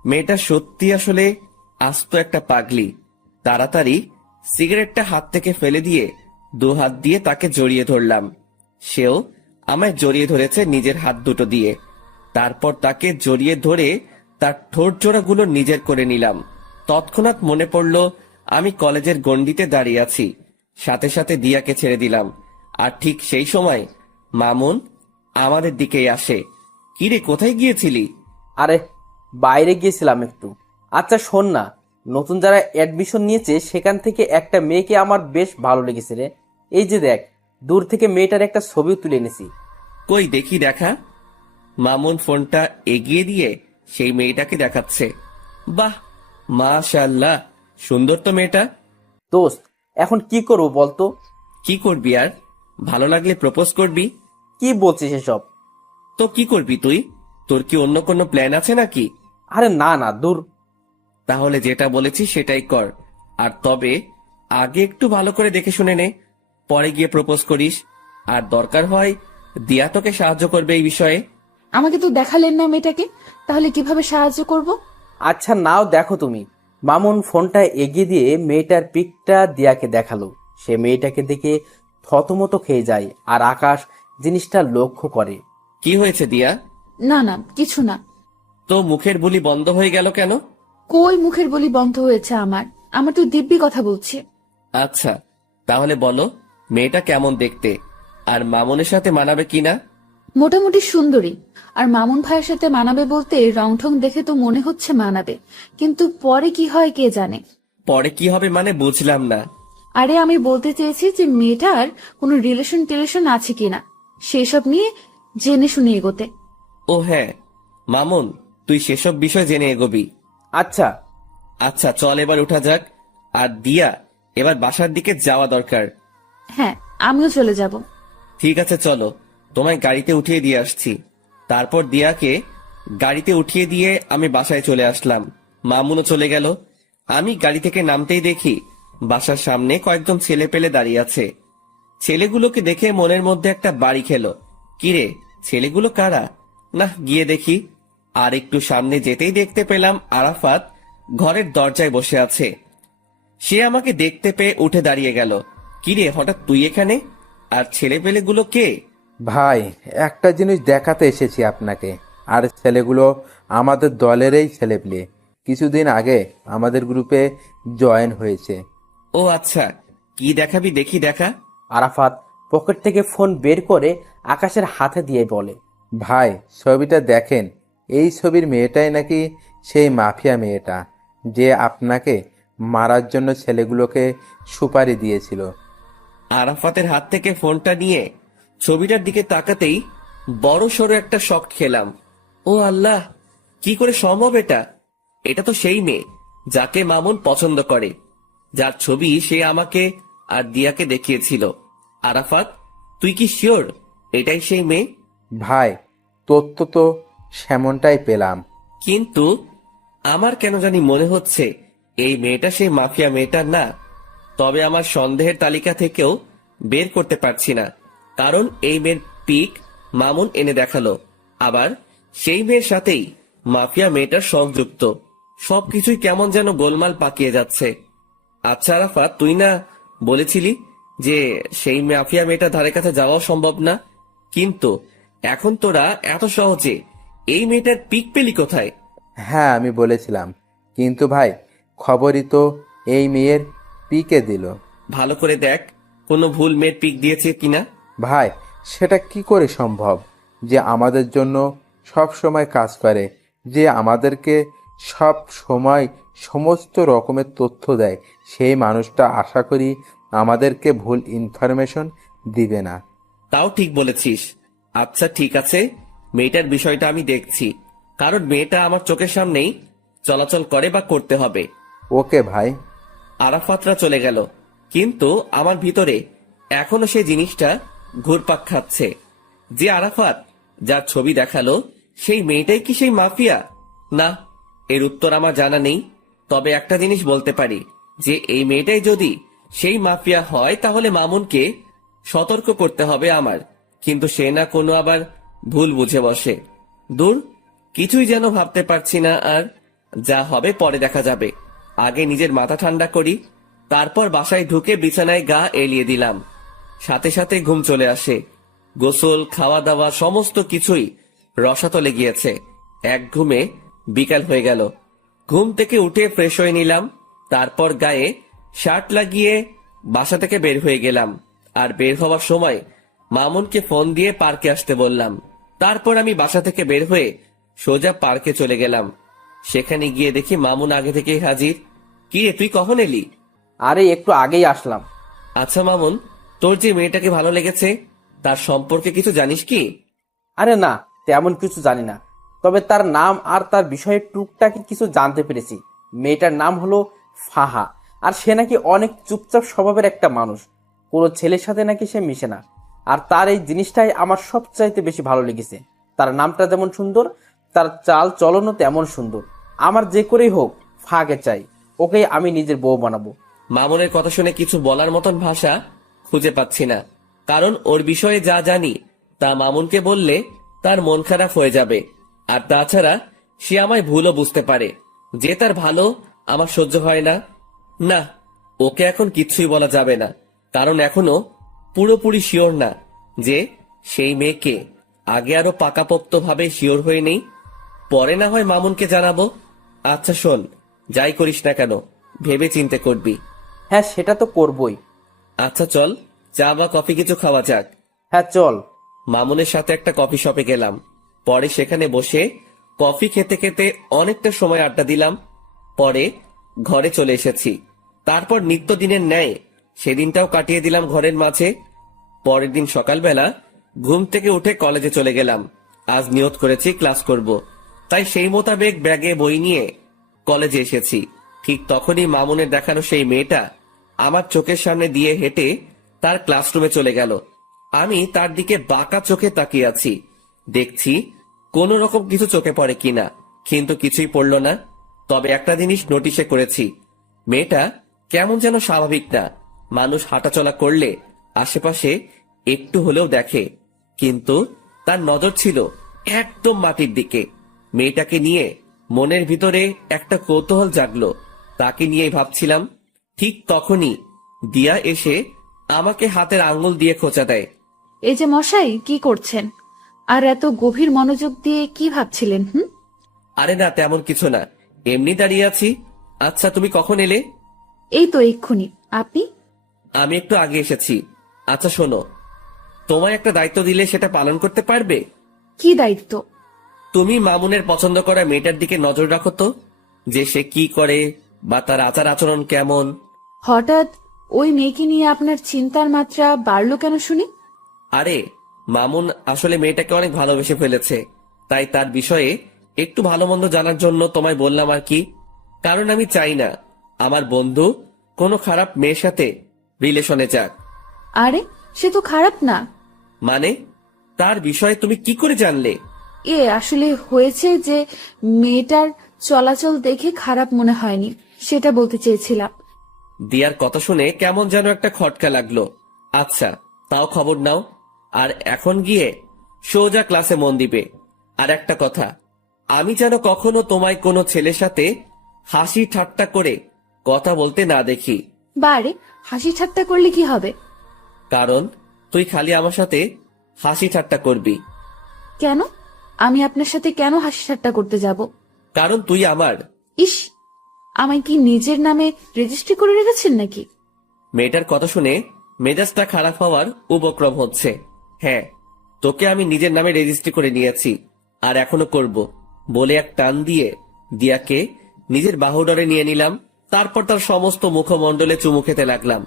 মেয়েটা সত্যি আসলে আস্ত একটা পাগলি। তাড়াতাড়ি সিগারেটটা হাত থেকে ফেলে দিয়ে দু হাত দিয়ে তাকে জড়িয়ে ধরলাম। সেও আমায় জড়িয়ে ধরেছে নিজের হাত দুটো দিয়ে। তারপর তাকে জড়িয়ে ধরে তার ঠোঁট জোড়াগুলো নিজের করে নিলাম। তৎক্ষণাৎ মনে পড়ল আমি কলেজের গণ্ডিতে দাঁড়িয়ে আছি। সাথে সাথে দিয়াকে ছেড়ে দিলাম। আর ঠিক সেই সময় মামুন আমাদের দিকেই আসে। কিরে, কোথায় গিয়েছিলি? আরে, বাইরে গিয়েছিলাম একটু। আচ্ছা শোন না, নতুন যারা অ্যাডমিশন নিয়েছে সেখান থেকে একটা মেয়েকে আমার বেশ ভালো লেগেছে রে। এই যে দেখ, দূর থেকে মেয়েটার একটা ছবিও তুলে এনেছি। কই দেখি, দেখা। মামুন ফোনটা এগিয়ে দিয়ে সেই মেয়েটাকে দেখাচ্ছে। বাহ, মাশাআল্লাহ, সুন্দর তো মেয়েটা। দোস্ত, এখন কি করবো বলতো? কি করবি আর? ভালো লাগলে প্রপোজ করবি। কি বলছিস এসব? তো কি করবি তুই? তোর কি অন্য কোনো প্ল্যান আছে নাকি? আরে না না, দূর। তাহলে যেটা বলেছি সেটাই কর। আর তবে আগে একটু ভালো করে দেখে শুনে নে, পরে গিয়ে প্রপোজ করিস। আর দরকার হয় দিয়া তোকে সাহায্য করবে এই বিষয়ে। আমাকে তো দেখালেন না মেয়েটাকে, তাহলে কিভাবে সাহায্য করব? আচ্ছা নাও দেখো তুমি। মামুন ফোনটা এগিয়ে দিয়ে মেয়েটার পিকটা দিয়াকে দেখালো। সে মেয়েটাকে দেখে থতমত খেয়ে যায়, আর আকাশ জিনিসটা লক্ষ্য করে। কি হয়েছে দিয়া? না না, কিছু না। তো মুখের বুলি বন্ধ হয়ে গেল কেন? কই মুখের বলি বন্ধ হয়েছে আমার? আমার তো দিব্যি কথা বলছি। আচ্ছা, তাহলে বলো মেয়েটা কেমন দেখতে, আর মামুনের সাথে মানাবে কিনা? মোটামুটি সুন্দরী, আর মামুন ভাইয়ের সাথে মানাবে বলতে রং ঠং দেখে তো মনে হচ্ছে মানাবে, কিন্তু পরে কি হয় কে জানে। পরে কি হবে মানে বুঝলাম না। আরে আমি বলতে চেয়েছি যে মেয়েটার কোনো রিলেশন আছে কিনা সেসব নিয়ে জেনে শুনে এগোতে। ও হ্যাঁ, মামুন তুই সেসব বিষয় জেনে এগোবি। আচ্ছা আচ্ছা চল এবার উঠা যাক। আর দিয়া, এবার বাসার দিকে যাওয়া দরকার। হ্যাঁ, আমিও চলে যাব। ঠিক আছে চলো, তোমায় গাড়িতে উঠিয়ে দিয়ে আসছি। তারপর দিয়াকে গাড়িতে উঠিয়ে দিয়ে আমি বাসায় চলে আসলাম। মামুনও চলে গেল। আমি গাড়ি থেকে নামতেই দেখি বাসার সামনে কয়েকজন ছেলে পেলে দাঁড়িয়ে আছে। ছেলেগুলোকে দেখে মনের মধ্যে একটা বাড়ি খেলো। কিরে, ছেলেগুলো কারা? না, গিয়ে দেখি। আর একটু সামনে যেতেই দেখতে পেলাম আরাফাত ঘরের দরজায় বসে আছে। সে আমাকে দেখতে পেয়ে উঠে দাঁড়িয়ে গেল। কিরে, হঠাৎ তুই এখানে? আর ছেলেপেলেগুলো কে? ভাই, একটা জিনিস দেখাতে এসেছি আপনাকে। আর ছেলেগুলো আমাদের দলেরই ছেলেপেলে, কিছুদিন আগে আমাদের গ্রুপে জয়েন হয়েছে। ও আচ্ছা, কি দেখাবি দেখি, দেখা। আরাফাত পকেট থেকে ফোন বের করে আকাশের হাতে দিয়ে বলে, ভাই ছবিটা দেখেন, এই ছবির মেয়েটাই নাকি সেই মাফিয়া মেয়েটা যে আপনাকে মারার জন্য ছেলেগুলোকে সুপারি দিয়েছিল। আরাফাতের হাত থেকে ফোনটা নিয়ে ছবিটার দিকে তাকাতেই বড় সড়ো একটা শক খেলাম। ও আল্লাহ, কি করে সম্ভব এটা? এটা তো সেই মেয়ে যাকে মামুন পছন্দ করে, যার ছবি সে আমাকে আর দিয়াকে দেখিয়েছিল। আরাফাত, তুই কি শিওর এটাই সেই মেয়ে? ভাই তথ্য তো সেমনটাই পেলাম। কিন্তু আমার কেন জানি মনে হচ্ছে এই মেয়েটা সেই মাফিয়া মেয়েটার না। তবে আমার সন্দেহের তালিকা থেকেও বের করতে পারছি না, কারণ এই মেয়ের পিক মামুন এনে দেখালো, আবার সেই মেয়ের সাথেই মাফিয়া মেয়েটার সংযুক্ত। সবকিছুই কেমন যেন গোলমাল পাকিয়ে যাচ্ছে। আচ্ছা আরাফাত, তুই না বলেছিলি যে সেই মাফিয়া মেয়েটার ধারে কাছে যাওয়াও সম্ভব না, কিন্তু এখন তোরা এত সহজে এই মেয়েটার পিক পেলি কোথায়? হ্যাঁ আমি বলেছিলাম, কিন্তু ভাই খবরই তো এই মেয়ের পিকে দিল। ভালো করে দেখ কোনো ভুল মেয়ের পিক দিয়েছে কিনা। ভাই সেটা কি করে সম্ভব যে আমাদের জন্য সব সময় কাজ করে, যে আমাদেরকে সব সময় সমস্ত রকমের তথ্য দেয়, সেই মানুষটা আশা করি আমাদেরকে ভুল ইনফরমেশন দিবে না। তাও ঠিক বলেছিস। আচ্ছা ঠিক আছে, মেয়েটার বিষয়টা আমি দেখছি, কারণ মেয়েটা আমার চোখের সামনেই চলাচল করে বা করতে হবে। ওকে ভাই। আরাফাতরা চলে গেল, কিন্তু আমার ভিতরে এখনো সেই জিনিসটা ঘুরপাক খাচ্ছে যে আরাফাত যার ছবি দেখালো সেই মেয়েটাই কি সেই মাফিয়া? না, এর উত্তর আমার জানা নেই। তবে একটা জিনিস বলতে পারি যে এই মেয়েটাই যদি সেই মাফিয়া হয় তাহলে মামুনকে সতর্ক করতে হবে আমার, কিন্তু সে না কোনো আবার ভুল বুঝে বসে। দূর, কিছুই যেন ভাবতে পারছি না, আর যা হবে পরে দেখা যাবে। আগে নিজের মাথা ঠান্ডা করি, তারপর বাসায় ঢুকে বিছানায় গা এলিয়ে দিলাম। সাথে সাথে ঘুম চলে আসে। গোসল, খাওয়া দাওয়া সমস্ত কিছুই রসাতলে গিয়েছে। এক ঘুমে বিকাল হয়ে গেল। ঘুম থেকে উঠে ফ্রেশ হয়ে নিলাম, তারপর গায়ে শার্ট লাগিয়ে বাসা থেকে বের হয়ে গেলাম। আর বের হওয়ার সময় মামুনকে ফোন দিয়ে পার্কে আসতে বললাম। তারপর আমি বাসা থেকে বের হয়ে সোজা পার্কে চলে গেলাম। সেখানে গিয়ে দেখি মামুন আগে থেকেই হাজির। কি রে, তুই কখন এলি? আরে একটু আগেই আসলাম। আচ্ছা মামুন, তোর যে মেয়েটাকে ভালো লেগেছে তার সম্পর্কে কিছু জানিস কি? আরে না, তেমন কিছু জানি না, তবে তার নাম আর তার বিষয়ে টুকটাক কিছু জানতে পেরেছি। মেয়েটার নাম হলো ফাহা, আর সে নাকি অনেক চুপচাপ স্বভাবের একটা মানুষ। কোনো ছেলের সাথে নাকি সে মিশে না, আর তার এই জিনিসটাই আমার সবচাইতে বেশি ভালো লেগেছে। তার নামটা যেমন সুন্দর, তার চাল চলনও তেমন সুন্দর। আমার যে করেই হোক ফাহাকে চাই, ওকেই আমি নিজের বউ বানাবো। মামুনের কথা শুনে কিছু বলার মতন ভাষা খুঁজে পাচ্ছি না, কারণ ওর বিষয়ে যা জানি তা মামুনকে বললে তার মন খারাপ হয়ে যাবে। আর তাছাড়া সে আমায় ভুলও বুঝতে পারে যে তার ভালো আমার সহ্য হয় না। না, ওকে এখন কিচ্ছুই বলা যাবে না, কারণ এখনো পুরোপুরি শিওর না যে সেই মেয়েকে। আগে আরো পাকাপোক্ত ভাবে শিওর হয়ে নেই, পরে না হয় মামুনকে জানাবো। আচ্ছা শোন, যাই করিস না কেন ভেবে চিন্তে করবি। হ্যাঁ সেটা তো করবই। আচ্ছা চল, চা বা কফি কিছু খাওয়া যাক। হ্যাঁ চল। মামুনের সাথে একটা কফি শপে গেলাম। পরে সেখানে বসে কফি খেতে খেতে অনেকটা সময় আড্ডা দিলাম। পরে ঘরে চলে এসেছি। তারপর নিত্যদিনের ন্যায় সেদিনটাও কাটিয়ে দিলাম ঘরের মাঝে। পরের দিন সকালবেলা ঘুম থেকে উঠে কলেজে চলে গেলাম। আজ নিয়ত করেছি ক্লাস করব, তাই সেই মোতাবেক ব্যাগে বই নিয়ে কলেজে এসেছি। ঠিক তখনই মামুনের দেখানো সেই মেয়েটা আমার চোখের সামনে দিয়ে হেঁটে তার ক্লাসরুমে চলে গেল। আমি তার দিকে বাঁকা চোখে তাকিয়ে আছি, দেখছি কোন রকম কিছু চোখে পড়ে কিনা, কিন্তু কিছুই পড়ল না। তবে একটা জিনিস নোটিশে করেছি, মেয়েটা কেমন যেন স্বাভাবিক না। মানুষ হাঁটাচলা করলে আশেপাশে একটু হলেও দেখে, কিন্তু তার নজর ছিল একদম মাটির দিকে। মেয়েটাকে নিয়ে মনের ভিতরে একটা কৌতূহল জাগলো, তাকে নিয়েই ভাবছিলাম। ঠিক তখনই দিয়া এসে আমাকে হাতের আঙ্গুল দিয়ে খোঁচা দেয়। এই যে মশাই, কি করছেন? আর এত গভীর মনোযোগ দিয়ে কি ভাবছিলেন? আরে না, তেমন কিছু না, এমনি দাঁড়িয়ে আছি। আচ্ছা তুমি কখন এলে? এই তো এক্ষুনি। আপনি? আমি একটু আগে এসেছি। আচ্ছা শোনো, তোমায় একটা দায়িত্ব দিলে সেটা পালন করতে পারবে? কি দায়িত্ব? তুমি মামুনের পছন্দ করা মেয়েটার দিকে নজর রাখো তো, যে সে কি করে বা তার আচার আচরণ কেমন। হঠাৎ ওই মেয়েকে নিয়ে আপনার চিন্তার মাত্রা বাড়লো কেন শুনি? আরে মামুন আসলে মেয়েটাকে অনেক ভালোবেসে ফেলেছে, তাই তার বিষয়ে একটু ভালো মন্দ জানার জন্য তোমায় বললাম আর কি। কারণ আমি চাই না আমার বন্ধু কোনো খারাপ মেয়ের সাথে রিলেশনে যাক। আরে সে তো খারাপ না। মানে তার বিষয়ে তুমি কি করে জানলে? আসলে হয়েছে যে মেয়েটার চলাচল দেখে খারাপ মনে হয়নি, সেটা বলতে চেয়েছিলাম। দিয়ার কথা শুনে কেমন যেন একটা খটকা লাগলো। আচ্ছা তাও খবর নাও, আর এখন গিয়ে সোজা ক্লাসে মন দিবে। আর একটা কথা, আমি যেন কখনো তোমায় কোনো ছেলের সাথে হাসি ঠাট্টা করে কথা বলতে না দেখি। বারে, হাসি ঠাট্টা করলে কি হবে? কারণ তুই খালি আমার সাথে হাসি ঠাট্টা করবি। কেন? আমি আপনার সাথে কেন হাসি ঠাট্টা করতে যাব? কারণ তুই আমার। ইস, আমায় কি নিজের নামে রেজিস্ট্রি করে রেখেছেন নাকি? মেয়েটার কথা শুনে মেজাজটা খারাপ হওয়ার উপক্রম হচ্ছে। হ্যাঁ, তোকে আমি নিজের নামে রেজিস্ট্রি করে নিয়েছি, আর এখনো করব বলে এক টান দিয়ে দিয়াকে নিজের বাহুডরে নিয়ে নিলাম। তারপর তার সমস্ত মুখমণ্ডলে চুমু খেতে লাগলাম।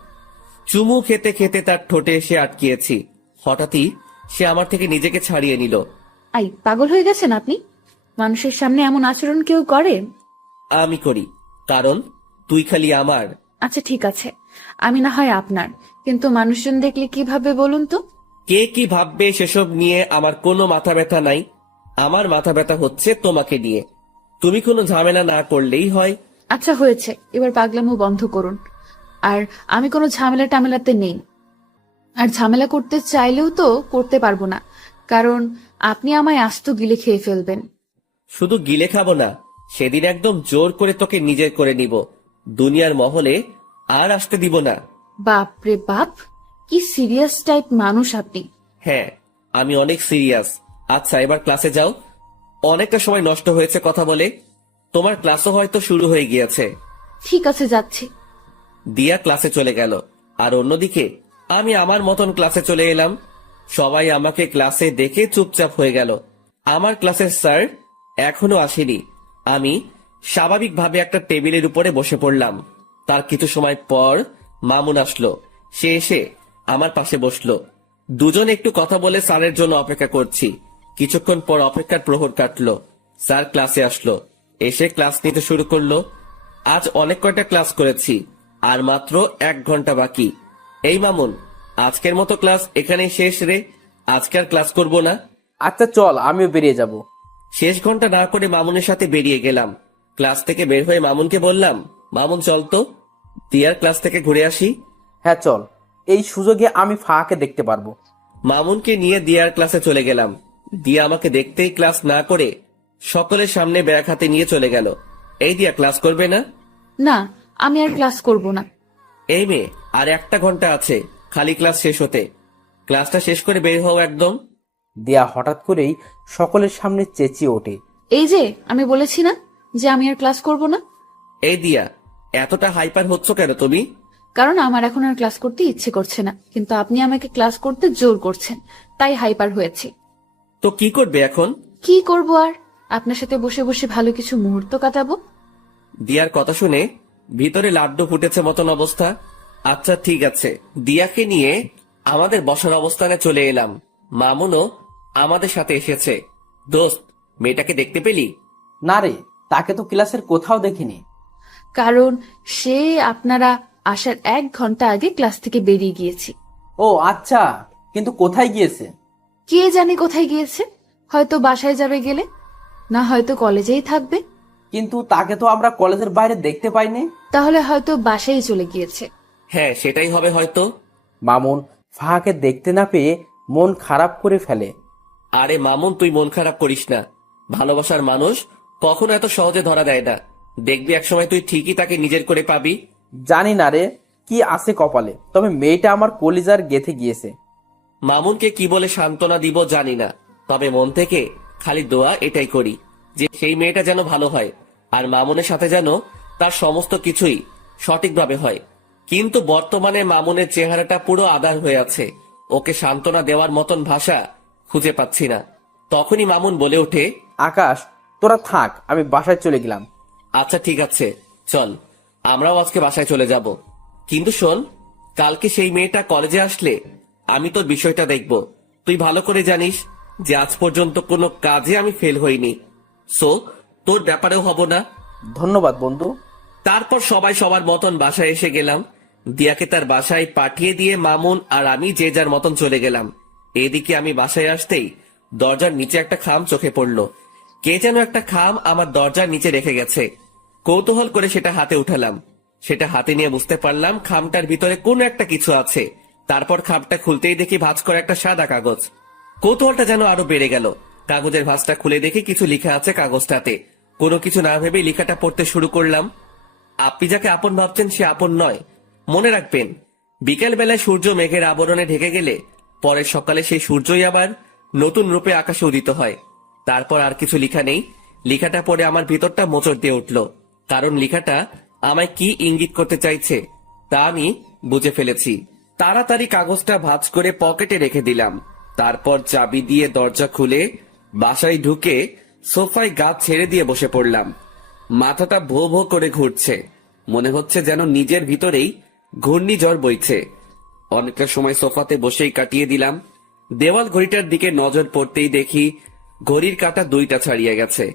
চুমু খেতে খেতে তার ঠোঁটে এসে আটকিয়েছি। হঠাৎই সে আমার থেকে নিজেকে ছাড়িয়ে নিল। আই, পাগল হয়ে গেছেন আপনি? মানুষের সামনে এমন আচরণ কেউ করে? আমি করি, কারণ তুই খালি আমার। আচ্ছা ঠিক আছে, আমি না হয় আপনার, কিন্তু মানুষজন দেখলে কিভাবে বলুন তো? কে কি ভাববে সেসব নিয়ে আমার কোনো মাথা ব্যথা নাই। আমার মাথা ব্যথা হচ্ছে তোমাকে নিয়ে। তুমি কোনো ঝামেলা না করলেই হয়। আচ্ছা হয়েছে, এবার পাগলামো বন্ধ করুন। আর আমি কোনো ঝামেলা টামেলাতে নেই, আর ঝামেলা করতে চাইলেও তো করতে পারবো না, কারণ আপনি আমায় আস্ত গিলে খেয়ে ফেলবেন। শুধু গিলে খাবো না, সেদিন একদম জোর করে তোকে নিজের করে নিব। দুনিয়ার মহলে আর আসতে দিব না। বাপ রে বাপ, কি সিরিয়াস টাইপ মানুষ আপনি। হ্যাঁ, আমি অনেক সিরিয়াস। আচ্ছা এবার ক্লাসে যাও, অনেকটা সময় নষ্ট হয়েছে কথা বলে। তোমার ক্লাসও হয়তো শুরু হয়ে গিয়েছে। ঠিক আছে, যাচ্ছি। দিয়া ক্লাসে চলে গেল, আর অন্যদিকে আমি আমার মতন ক্লাসে চলে এলাম। সবাই আমাকে ক্লাসে দেখে চুপচাপ হয়ে গেল। আমার ক্লাসের স্যার এখনো আসেনি। আমি স্বাভাবিকভাবে একটা টেবিলের উপরে বসে পড়লাম। তার কিছু সময় পর মামুন আসলো। সে এসে আমার পাশে বসলো। দুজন একটু কথা বলে স্যারের জন্য অপেক্ষা করছি। কিছুক্ষণ পর অপেক্ষার প্রহর কাটলো। স্যার ক্লাসে আসলো, এসে ক্লাস নিতে শুরু করলো। আজ অনেক কয়টা ক্লাস করেছি, আর মাত্র 1 ঘন্টা বাকি। এই মামুন, আজকের মতো ক্লাস এখানেই শেষ রে। আজকে আর ক্লাস করব না। আচ্ছা চল, আমিও বেরিয়ে যাব। শেষ ঘন্টা না করে মামুনের সাথে বেরিয়ে গেলাম। ক্লাস থেকে বের হয়ে মামুনকে বললাম, মামুন চল তো দিয়ার ক্লাস থেকে ঘুরে আসি। হ্যাঁ চল, এই সুযোগে আমি ফাঁকে দেখতে পারবো। মামুনকে নিয়ে দিয়ার ক্লাসে চলে গেলাম। দিয়া আমাকে দেখতেই ক্লাস না করে সকলের সামনে ব্যাগ হাতে নিয়ে চলে গেল। এই দিয়া ক্লাস করবে না? না, আমি আর ক্লাস করব না। এই মেয়ে, আর 1 ঘন্টা আছে খালি ক্লাস শেষ হতে। ক্লাসটা শেষ করে বের হও একদম। দিয়া হঠাৎ করেই সকলের সামনে চেঁচিয়ে ওঠে। এই যে আমি বলেছি না যে আমি আর ক্লাস করব না। এই দিয়া, এতটা হাইপার হচ্ছ কেন তুমি? কারণ আমার এখন আর ক্লাস করতে ইচ্ছে করছে না, কিন্তু আপনি আমাকে ক্লাস করতে জোর করছেন, তাই হাইপার হয়েছে। তো কি করবে এখন? কি করব আর, আপনার সাথে বসে বসে ভালো কিছু মুহূর্ত কাটাবো। দিয়ার কথা শুনে ভিতরে লাড্ডু ফুটেছে মতন অবস্থা। আচ্ছা ঠিক আছে, দিয়াকে নিয়ে আমাদের বসার অবস্থানে চলে এলাম। মামুনও আমাদের সাথে এসেছে। দোস্ত, মেয়েটাকে দেখতে পেলি? না রে, তাকে তো ক্লাসের কোথাও দেখিনি। কারণ সে আপনারা আসার 1 ঘন্টা আগে ক্লাস থেকে বেরিয়ে গিয়েছি। ও আচ্ছা, কিন্তু কোথায় গিয়েছে? কে জানে কোথায় গিয়েছে, হয়তো বাসায় যাবে গেলে, না হয়তো কলেজেই থাকবে। কিন্তু তাকে তো আমরা কলেজের বাইরে দেখতে পাইনি। তাহলে হয়তো বাসায় চলে গিয়েছে। হ্যাঁ, সেটাই হবে হয়তো। মামুন ফাহাকে দেখতে না পেয়ে মন খারাপ করে ফেলে। আরে মামুন, তুই মন খারাপ করিস না। ভালোবাসার মানুষ কখনো এত সহজে ধরা দেয় না। দেখবি একসময় তুই ঠিকই তাকে নিজের করে পাবি। জানি না রে কি আছে কপালে, তবে মেয়েটা আমার কলিজার গেথে গিয়েছে। মামুনকে কি বলে সান্ত্বনা দিব জানি না, তবে মন থেকে খালি দোয়া এটাই করি যে সেই মেয়েটা যেন ভালো হয়, আর মামুনের সাথে যেন তার সমস্ত কিছুই সঠিকভাবে হয়। কিন্তু বর্তমানে মামুনের চেহারাটা পুরো আধার হয়ে আছে। ওকে সান্ত্বনা দেওয়ার মতন ভাষা খুঁজে পাচ্ছি না। তখনই মামুন বলে ওঠে, আকাশ, তোরা থাক, আমি বাসায় চলে গেলাম। আচ্ছা ঠিক আছে, চল আমরাও আজকে বাসায় চলে যাব। কিন্তু শোন, কালকে সেই মেয়েটা কলেজে আসলে আমি তোর বিষয়টা দেখব। তুই ভালো করে জানিস যে আজ পর্যন্ত কোনো কাজে আমি ফেল হইনি। সো তোর ব্যাপারেও হব না। ধন্যবাদ বন্ধু। তারপর সবাই সবার মতন বাসায় এসে গেলাম। দিয়াকে তার বাসায় পাঠিয়ে দিয়ে মামুন আর আমি যে যার মতন চলে গেলাম। এদিকে আমি বাসায় আসতেই দরজার নিচে একটা খাম চোখে পড়লো। কে যেন একটা খাম আমার দরজার নিচে রেখে গেছে। কৌতূহল করে সেটা হাতে উঠালাম। সেটা হাতে নিয়ে বুঝতে পারলাম খামটার ভিতরে কোনো একটা কিছু আছে। তারপর খামটা খুলতেই দেখি ভাঁজ করা একটা সাদা কাগজ। কৌতূহলটা যেন আরো বেড়ে গেল। কাগজের ভাঁজটা খুলে দেখি কিছু লেখা আছে কাগজটাতে। কোনো কিছু না ভেবে লেখাটা পড়তে শুরু করলাম। আপনি যাকে আপন ভাবছেন সে আপন নয়। মনে রাখবেন, বিকেল বেলায় সূর্য মেঘের আবরণে ঢেকে গেলে পরের সকালে সেই সূর্যই আবার নতুন রূপে আকাশে উদিত হয়। তারপর আর কিছু লেখা নেই। লেখাটা পড়ে আমার ভিতরটা মোচড় দিয়ে উঠল, কারণ লেখাটা আমায় কি ইঙ্গিত করতে চাইছে তা আমি বুঝে ফেলেছি। তাড়াতাড়ি কাগজটা ভাঁজ করে পকেটে রেখে দিলাম। তারপর চাবি দিয়ে দরজা খুলে বাসায় ঢুকে সোফায় গা ছেড়ে দিয়ে বসে পড়লাম। মাথাটা ভো ভো করে ঘুরছে। মনে হচ্ছে যেন নিজের ভিতরেই ঘূর্ণিঝড় বইছে। অনেকটা সময় সোফাতে বসেই কাটিয়ে দিলাম। দেওয়াল ঘড়িটার দিকে নজর পড়তেই দেখি ঘড়ির কাঁটা 2টা ছাড়িয়ে গেছে।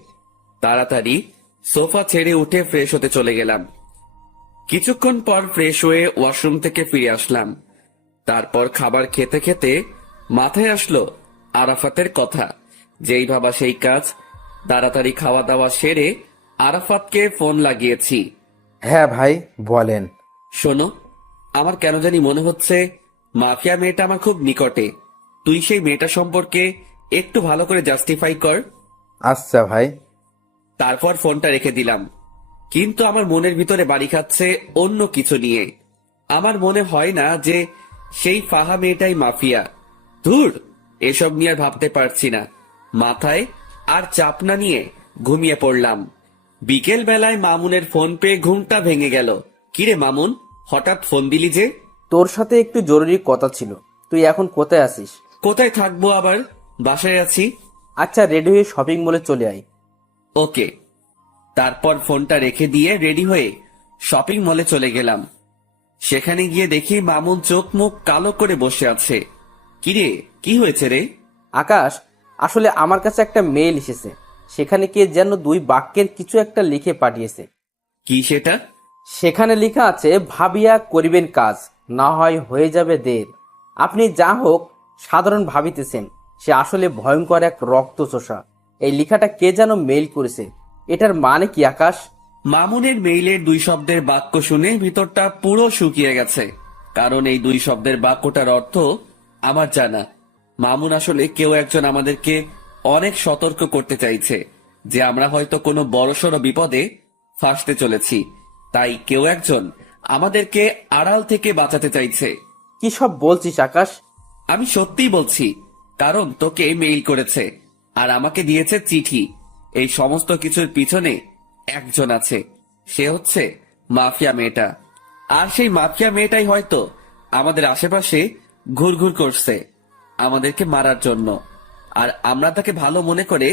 তাড়াতাড়ি সোফা ছেড়ে উঠে ফ্রেশ হতে চলে গেলাম। কিছুক্ষণ পর ফ্রেশ হয়ে ওয়াশরুম থেকে ফিরে আসলাম। তারপর খাবার খেতে খেতে মাথায় আসলো আরাফাতের কথা। যেই ভাবা সেই কাজ। তাড়াতাড়ি খাওয়া দাওয়া সেরে আরাফাতকে ফোন লাগিয়েছি। হ্যাঁ ভাই, বলেন। শোনো, আমার কেন জানি মনে হচ্ছে মাফিয়া মেয়েটা আমার খুব নিকটে। তুই সেই মেয়েটা সম্পর্কে একটু ভালো করে জাস্টিফাই কর। আচ্ছা ভাই। তারপর ফোনটা রেখে দিলাম। কিন্তু আমার মনের ভিতরে বাড়ি খাচ্ছে অন্য কিছু নিয়ে। আমার মনে হয় না যে সেই ফাহা মেয়েটাই মাফিয়া। ধুর, এসব নিয়ে আর ভাবতে পারছি না। মাথায় আর চাপ না নিয়ে ঘুমিয়ে পড়লাম। বিকেল বেলায় মামুনের ফোন পেয়ে ঘুমটা ভেঙে গেল। কিরে মামুন, হঠাৎ ফোন দিলি যে? তোর সাথে একটু জরুরি কথা ছিল। তুই এখন কোথায় আছিস? কোথায় থাকবো আবার, বাসায় আছি। আচ্ছা, রেডি হয়ে শপিং মলে চলে আয়। ওকে। তারপর ফোনটা রেখে দিয়ে রেডি হয়ে শপিং মলে চলে গেলাম। সেখানে গিয়ে দেখি মামুন চোখ মুখ কালো করে বসে আছে। কিরে, কি হয়েছে রে? আকাশ, আসলে আমার কাছে একটা মেইল এসেছে। সেখানে কে যেন 2 বাক্যের কিছু একটা লিখে পাঠিয়েছে। কি সেটা? সেখানে লেখা আছে, ভাবিয়া করিবেন কাজ, না হয় হয়ে যাবে দের। আপনি যা হোক সাধারণ ভাবিতেছেন, সে আসলে ভয়ঙ্কর এক রক্তচোষা। এই লেখাটা কে যেন মেইল করেছে। এটার মানে কি আকাশ? মামুনের মেইলের 2 শব্দের বাক্য শুনে ভিতরটা পুরো শুকিয়ে গেছে। কারণ এই 2 শব্দের বাক্যটার অর্থ আমার জানা। মামুন আসলে কেউ একজন আমাদেরকে অনেক সতর্ক করতে চাইছে যে আমরা হয়তো কোনো বড়সড় বিপদে ফাঁসতে চলেছি। তাই কেউ একজন আমাদেরকে আড়াল থেকে বাঁচাতে চাইছে। কি সব বলছিস আকাশ? আমি সত্যিই বলছি, কারণ তোকে মেইল করেছে আর আমাকে দিয়েছে চিঠি। এই সমস্ত কিছুর পিছনে একজন আছে, সে হচ্ছে মাফিয়া মেয়েটা। আর সেই মাফিয়া মেয়েটাই হয়তো আমাদের আশেপাশে ঘুরঘুর করছে আমাদেরকে মারার জন্য। আর আমরা তাকে ভালো মনে করে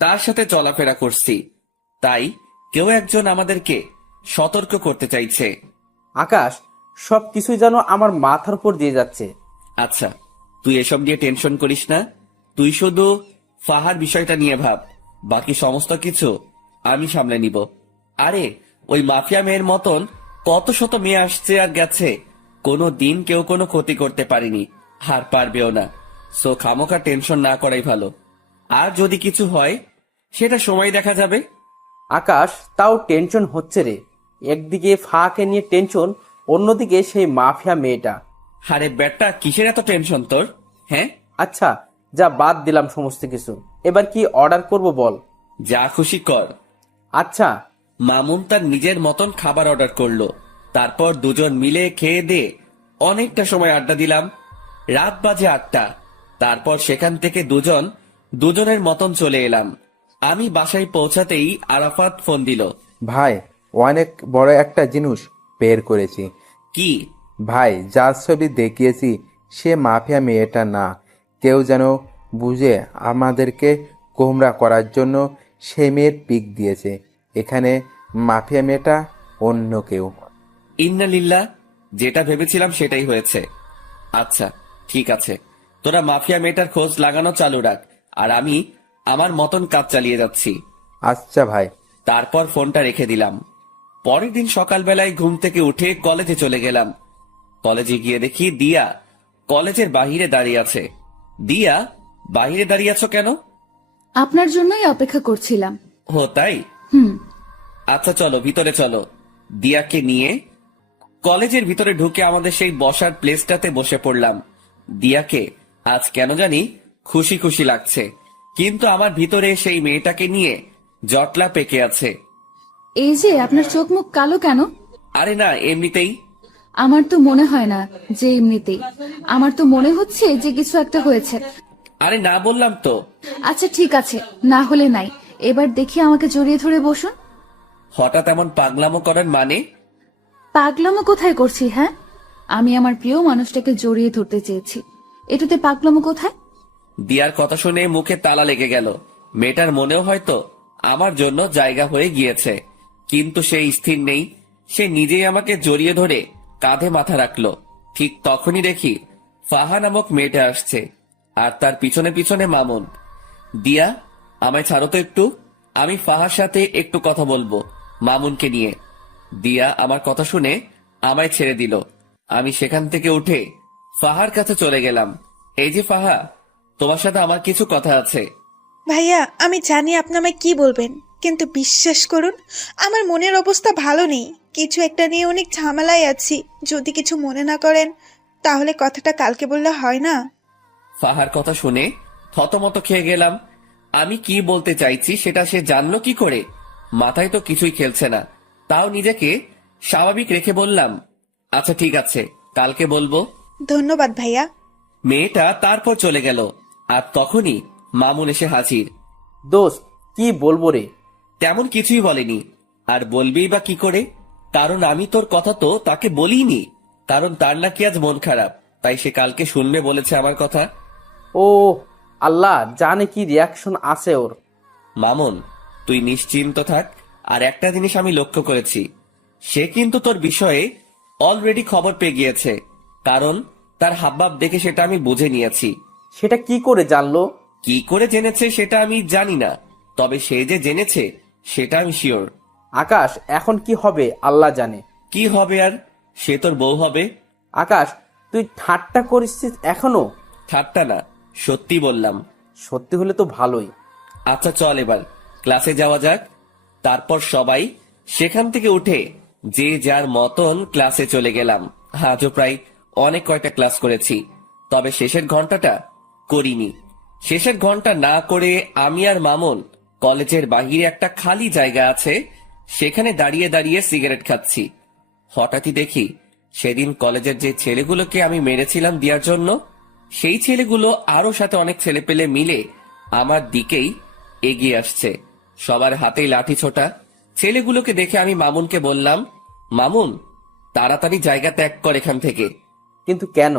তার সাথে চলাফেরা করছি। তাই কেউ একজন আমাদেরকে সতর্ক করতে চাইছে। আকাশ, সব কিছুই যেন আমার মাথার উপর দিয়ে যাচ্ছে। আচ্ছা, তুই এসব নিয়ে টেনশন করিস না। তুই শুধু ফাহার বিষয়টা নিয়ে ভাব, বাকি সমস্ত কিছু আমি সামলে নিব। আরে, ওই মাফিয়া মেয়ের মতন কত শত মেয়ে আসছে আর গেছে, কোনো দিন কেউ কোনো ক্ষতি করতে পারেনি, আর পারবেও না। সো খামোখা টেনশন না করাই ভালো। আর যদি কিছু হয় সেটা সময় দেখা যাবে। আকাশ, তাও টেনশন হচ্ছে রে। একদিকে ফাঁকে নিয়ে টেনশন, অন্যদিকে সেই মাফিয়া মেয়েটা। আরে বেটা, কিসের এত টেনশন তোর? হ্যাঁ, আচ্ছা, যা বাদ দিলাম সমস্ত কিছু। এবার কি অর্ডার করব বল? যা খুশি কর। আচ্ছা। মামুন তার নিজের মতন খাবার অর্ডার করলো। তারপর দুজন মিলে খেয়ে দিয়ে অনেকটা সময় আড্ডা দিলাম। রাত বাজে 8টা। তারপর সেখান থেকে দুজনের মতন চলে এলাম। আমি বাসায় পৌঁছাতেই আরাফাত ফোন দিল। ভাই, অনেক বড় একটা জিনিস বের করেছি। কি? ভাই, যার ছবি দেখিয়েছি সে মাফিয়া মেয়েটা না। কেউ যেন বুঝে আমাদেরকে গোমরা করার জন্য সে মেয়ের পিক দিয়েছে। এখানে মাফিয়া মেয়েটা অন্য কেউ। ইন্না লিল্লাহ, যেটা ভেবেছিলাম সেটাই হয়েছে। আচ্ছা ঠিক আছে, তোরা মাফিয়া মেয়েটার খোঁজ লাগানো চালু রাখ, আর আমি আমার মতন কাজ চালিয়ে যাচ্ছি। আচ্ছা ভাই। তারপর ফোনটা রেখে দিলাম। পরের দিন সকালবেলায় ঘুম থেকে উঠে কলেজে চলে গেলাম। কলেজে গিয়ে দেখি দিয়া কলেজের বাহিরে দাঁড়িয়ে আছে। দিয়া, বাহিরে দাঁড়িয়ে আছো কেন? আপনার জন্যই অপেক্ষা করছিলাম। ও তাই? হুম। আচ্ছা চলো ভিতরে চলো। দিয়াকে নিয়ে কলেজের ভিতরে ঢুকে আমাদের সেই বসার প্লেসটাতে বসে পড়লাম। দিয়াকে আজ কেন জানি খুশি খুশি লাগছে, কিন্তু আমার ভিতরে সেই মেয়েটাকে নিয়ে জটলা পেকে আছে। এই যে আপনার চোখ মুখ কালো কেন? আরে না, এমনিতেই। আমার তো মনে হয় না যে এমনিতেই। আমার তো মনে হচ্ছে যে কিছু একটা হয়েছে। আরে না বললাম তো। আচ্ছা ঠিক আছে, না হলে নাই। এবার দেখি আমাকে জড়িয়ে ধরে বসুন। হঠাৎ এমন পাগলামো করেন মানে? পাগলামো কোথায় করছি? হ্যাঁ, আমি আমার প্রিয় মানুষটাকে জড়িয়ে ধরতে চেয়েছি, এটাতে পাগলামো কোথায়? দিয়ার কথা শুনে মুখে তালা লেগে গেল। মেয়েটার মনেও হয়তো আমার জন্য জায়গা হয়ে গিয়েছে, কিন্তু সে স্থির নেই। সে নিজেই আমাকে জড়িয়ে ধরে কাঁধে মাথা রাখলো। ঠিক তখনই দেখি ফাহা নামক মেয়েটা আসছে, আর তার পিছনে পিছনে মামুন। দিয়া, আমায় ছাড়ো তো একটু, আমি ফাহার সাথে একটু কথা বলবো মামুনকে নিয়ে। দিয়া আমার কথা শুনে আমায় ছেড়ে দিল। আমি সেখান থেকে উঠে ফাহার কাছে চলে গেলাম। এই যে ফাহা, তোমার সাথে আমার কিছু কথা আছে। ভাইয়া, আমি জানি আপনি আমায় কি বলবেন, কিন্তু বিশ্বাস করুন আমার মনের অবস্থা ভালো নেই। কিছু একটা নিয়ে অনেক ঝামেলায় আছি। যদি কিছু মনে না করেন তাহলে কথাটা কালকে বললে হয় না? ফাহার কথা শুনে থতমত খেয়ে গেলাম। আমি কি বলতে চাইছি সেটা সে জানলো কি করে? মাথায় তো কিছুই খেলছে না। তাও নিজেকে স্বাভাবিক রেখে বললাম, আচ্ছা ঠিক আছে, কালকে বলবো। ধন্যবাদ ভাইয়া। মেয়েটা তারপর চলে গেল, আর তখনই মামুন এসে হাজির। দোস্ত, কি বলবো রে? তেমন কিছুই বলেনি, আর বলবেই বা কি করে? কারণ আমি তোর কথা তো তাকে বলিনি, কারণ তার নাকি আজ মন খারাপ, তাই সে কালকে শুনবে বলেছে আমার কথা। ও আল্লাহ জানে কি রিয়াকশন আছে ওর। মামুন, তুই নিশ্চিন্ত থাক। আর একটা জিনিস আমি লক্ষ্য করেছি, সে কিন্তু তোর বিষয়ে অলরেডি খবর পেয়ে গিয়েছে, কারণ তার হাবভাব দেখে সেটা আমি বুঝে নিয়েছি। সেটা কি করে জানলো? কি করে জেনেছে সেটা আমি জানি না, তবে সে যে জেনেছে সেটা আমি শিওর। আকাশ, এখন কি হবে আল্লাহ জানে। কি হবে আর? সে তোর বউ হবে। আকাশ, তুই ঠাট্টা করিস এখনো? ঠাট্টা না, সত্যি বললাম। সত্যি হলে তো ভালোই। আচ্ছা চল এবার ক্লাসে যাওয়া যাক। তারপর সবাই সেখান থেকে উঠে যে যার মতন ক্লাসে চলে গেলাম। আজও প্রায় অনেক কয়টা ক্লাস করেছি, তবে শেষের ঘন্টাটা করিনি। শেষের ঘন্টা না করে আমি আর মামুন কলেজের বাহিরে একটা খালি জায়গা আছে, সেখানে দাঁড়িয়ে দাঁড়িয়ে সিগারেট খাচ্ছি। হঠাৎই দেখি সেদিন কলেজের যে ছেলেগুলোকে আমি মেরেছিলাম দেওয়ার জন্য, সেই ছেলেগুলো আরো সাথে অনেক ছেলে পেলে মিলে আমার দিকেই এগিয়ে আসছে। সবার হাতেই লাঠি ছোটা। ছেলেগুলোকে দেখে আমি মামুনকে বললাম, মামুন তাড়াতাড়ি জায়গা ত্যাগ কর এখান থেকে। কিন্তু কেন?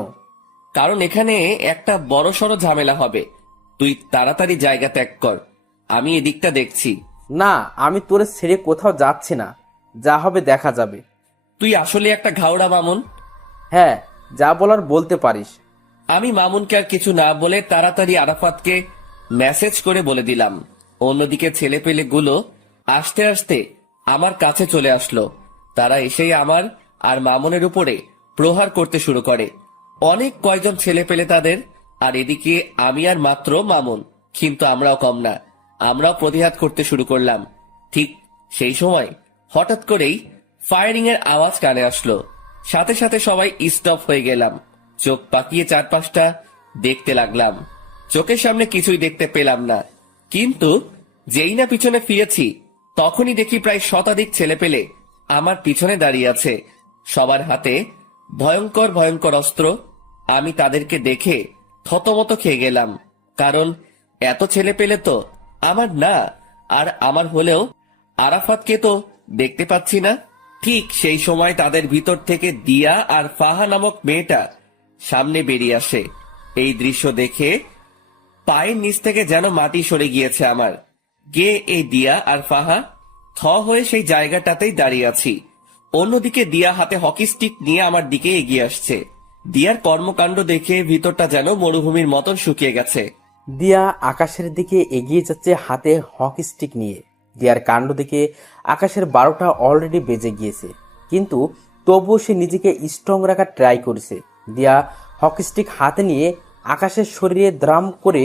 কারণ এখানে একটা বড়সড় ঝামেলা হবে। তুই তাড়াতাড়ি জায়গা ত্যাগ কর, আমি এদিকটা দেখছি। না, আমি তোরে ছেড়ে কোথাও যাচ্ছি না। যা হবে দেখা যাবে। তুই আসলে একটা ঘাওড়া মামুন। হ্যাঁ, যা বলার বলতে পারিস। আমি মামুনকে আর কিছু না বলে তাড়াতাড়ি আরাফাতকে মেসেজ করে বলে দিলাম। অন্যদিকে ছেলেপেলে গুলো আস্তে আস্তে আমার কাছে চলে আসলো। তারা এসেই আমার আর মামুনের উপরে প্রহার করতে শুরু করে। অনেক কয়জন ছেলে পেলে তাদের, আর এদিকে আমি আর মাত্র মামুন। কিন্তু আমরাও কম না, আমরাও প্রতিহার করতে শুরু করলাম। ঠিক সেই সময় হঠাৎ করেই ফায়ারিং এর আওয়াজ কানে আসলো। সাথে সাথে সবাই স্টপ হয়ে গেলাম। চোখ পাকিয়ে চারপাশটা দেখতে লাগলাম। চোখের সামনে কিছুই দেখতে পেলাম না, কিন্তু যেই না পিছনে ফিরেছি তখনই দেখি প্রায় শতাধিক ছেলে পেলে আমার পিছনে দাঁড়িয়ে আছে। সবার হাতে ভয়ঙ্কর ভয়ঙ্কর অস্ত্র। আমি তাদেরকে দেখে থতমত খেয়ে গেলাম, কারণ এত ছেলে পেলে তো আমার না, আর আমার হলেও আরাফাতকে তো দেখতে পাচ্ছি না। ঠিক সেই সময় তাদের ভিতর থেকে দিয়া আর ফাহা নামক মেয়েটা সামনে বেরিয়ে আসে। এই দৃশ্য দেখে পায়ের নিচ থেকে যেন মাটি সরে গিয়েছে আমার। গে এই দিয়া আর ফাহা? থ হয়ে সেই জায়গাটাতেই দাঁড়িয়ে আছি। অন্যদিকে দিয়া হাতে হকি স্টিক নিয়ে আমার দিকে এগিয়ে আসছে। দিয়ার কর্মকাণ্ড দেখে ভিতরটা যেন মরুভূমির মতন শুকিয়ে গেছে। দিয়া আকাশের দিকে এগিয়ে যাচ্ছে হাতে হকি স্টিক নিয়ে। দিয়ার কাণ্ড দেখে আকাশের 12টা অলরেডি বেজে গিয়েছে, কিন্তু তবুও সে নিজেকে স্ট্রং রাখার ট্রাই করেছে। দিয়া হকি স্টিক হাতে নিয়ে আকাশের শরীরে দ্রাম করে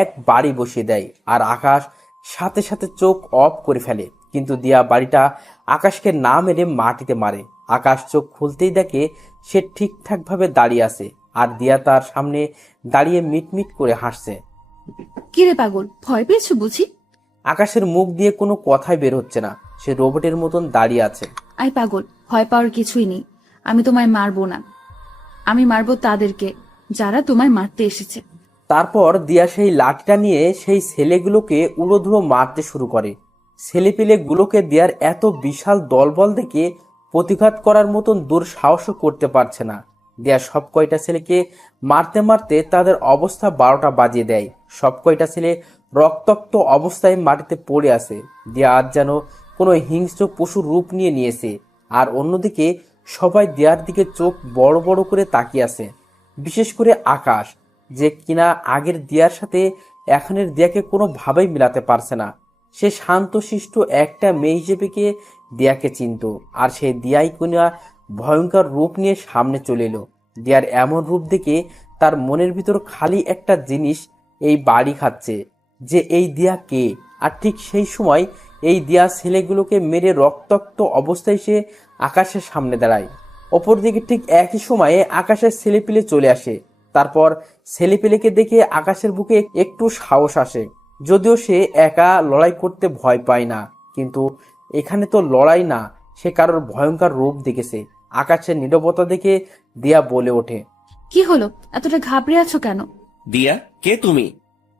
এক বাড়ি বসিয়ে দেয়, আর আকাশ সাথে সাথে চোখ অফ করে ফেলে। কিন্তু দিয়া বাড়িটা আকাশকে না মেরে মাটিতে মারে। আকাশ চোখ খুলতেই দেখে সে ঠিকঠাক ভাবে দাঁড়িয়ে আছে, আর দিয়া তার সামনে দাঁড়িয়ে মিটমিট করে হাসছে। কিরে পাগল, ভয় পেয়েছো বুঝি? আকাশের মুখ দিয়ে কোনো কথাই বের হচ্ছে না, সে রোবটের মতন দাঁড়িয়ে আছে। আই পাগল, ভয় পাওয়ার কিছুই নেই। আমি তোমায় মারবো না, আমি মারবো তাদেরকে যারা তোমায় মারতে এসেছে। তারপর দিয়া সেই লাঠিটা নিয়ে সেই ছেলেগুলোকে উড়োধুড়ো মারতে শুরু করে। ছেলেপিলেগুলোকে দিয়ার এত বিশাল দলবল দেখে প্রতিঘাত করার মতন দুঃসাহসও করতে পারছে না। দিয়া সব কয়টা ছেলেকে মারতে মারতে তাদের অবস্থা 12টা বাজিয়ে দেয়। সব কয়টা ছেলে রক্তাক্ত অবস্থায় মাটিতে পড়ে আছে। দিয়া আজ যেন কোনো হিংস্র পশুর রূপ নিয়েছে। আর অন্যদিকে সবাই দিয়ার দিকে চোখ বড় বড় করে তাকিয়ে আছে, বিশেষ করে আকাশ, যে কিনা আগের দিয়ার সাথে এখনের দিয়াকে কোনোভাবেই মিলাতে পারছে না। সে শান্তশিষ্ট একটা মেয়ে হিসেবে কে দিয়াকে চিনত, আর সেই দিয়াই কিনা ভয়ঙ্কর রূপ নিয়ে সামনে চলে এলো। দিয়ার এমন রূপ দেখে তার মনের ভিতর খালি একটা জিনিস এই বাড়ি খাচ্ছে, যে এই দিয়া কে। আর ঠিক সেই সময় এই দিয়া ছেলেগুলোকে মেরে রক্তাক্ত অবস্থায় সে আকাশের সামনে দাঁড়ায়। অপরদিকে ঠিক একই সময়ে আকাশের ছেলেপিলে চলে আসে। তারপর ছেলেপিলেকে দেখে আকাশের বুকে একটু সাহস আসে, যদিও সে একা লড়াই করতে ভয় পায় না। কিন্তু এখানে তো লড়াই না, সে কারোর ভয়ঙ্কর রূপ দেখেছে। আকাশের নীরবতা দেখে দিয়া বলে ওঠে, কি হলো, এতটা ঘাবড়ে আছো কেন? দিয়া, কে তুমি?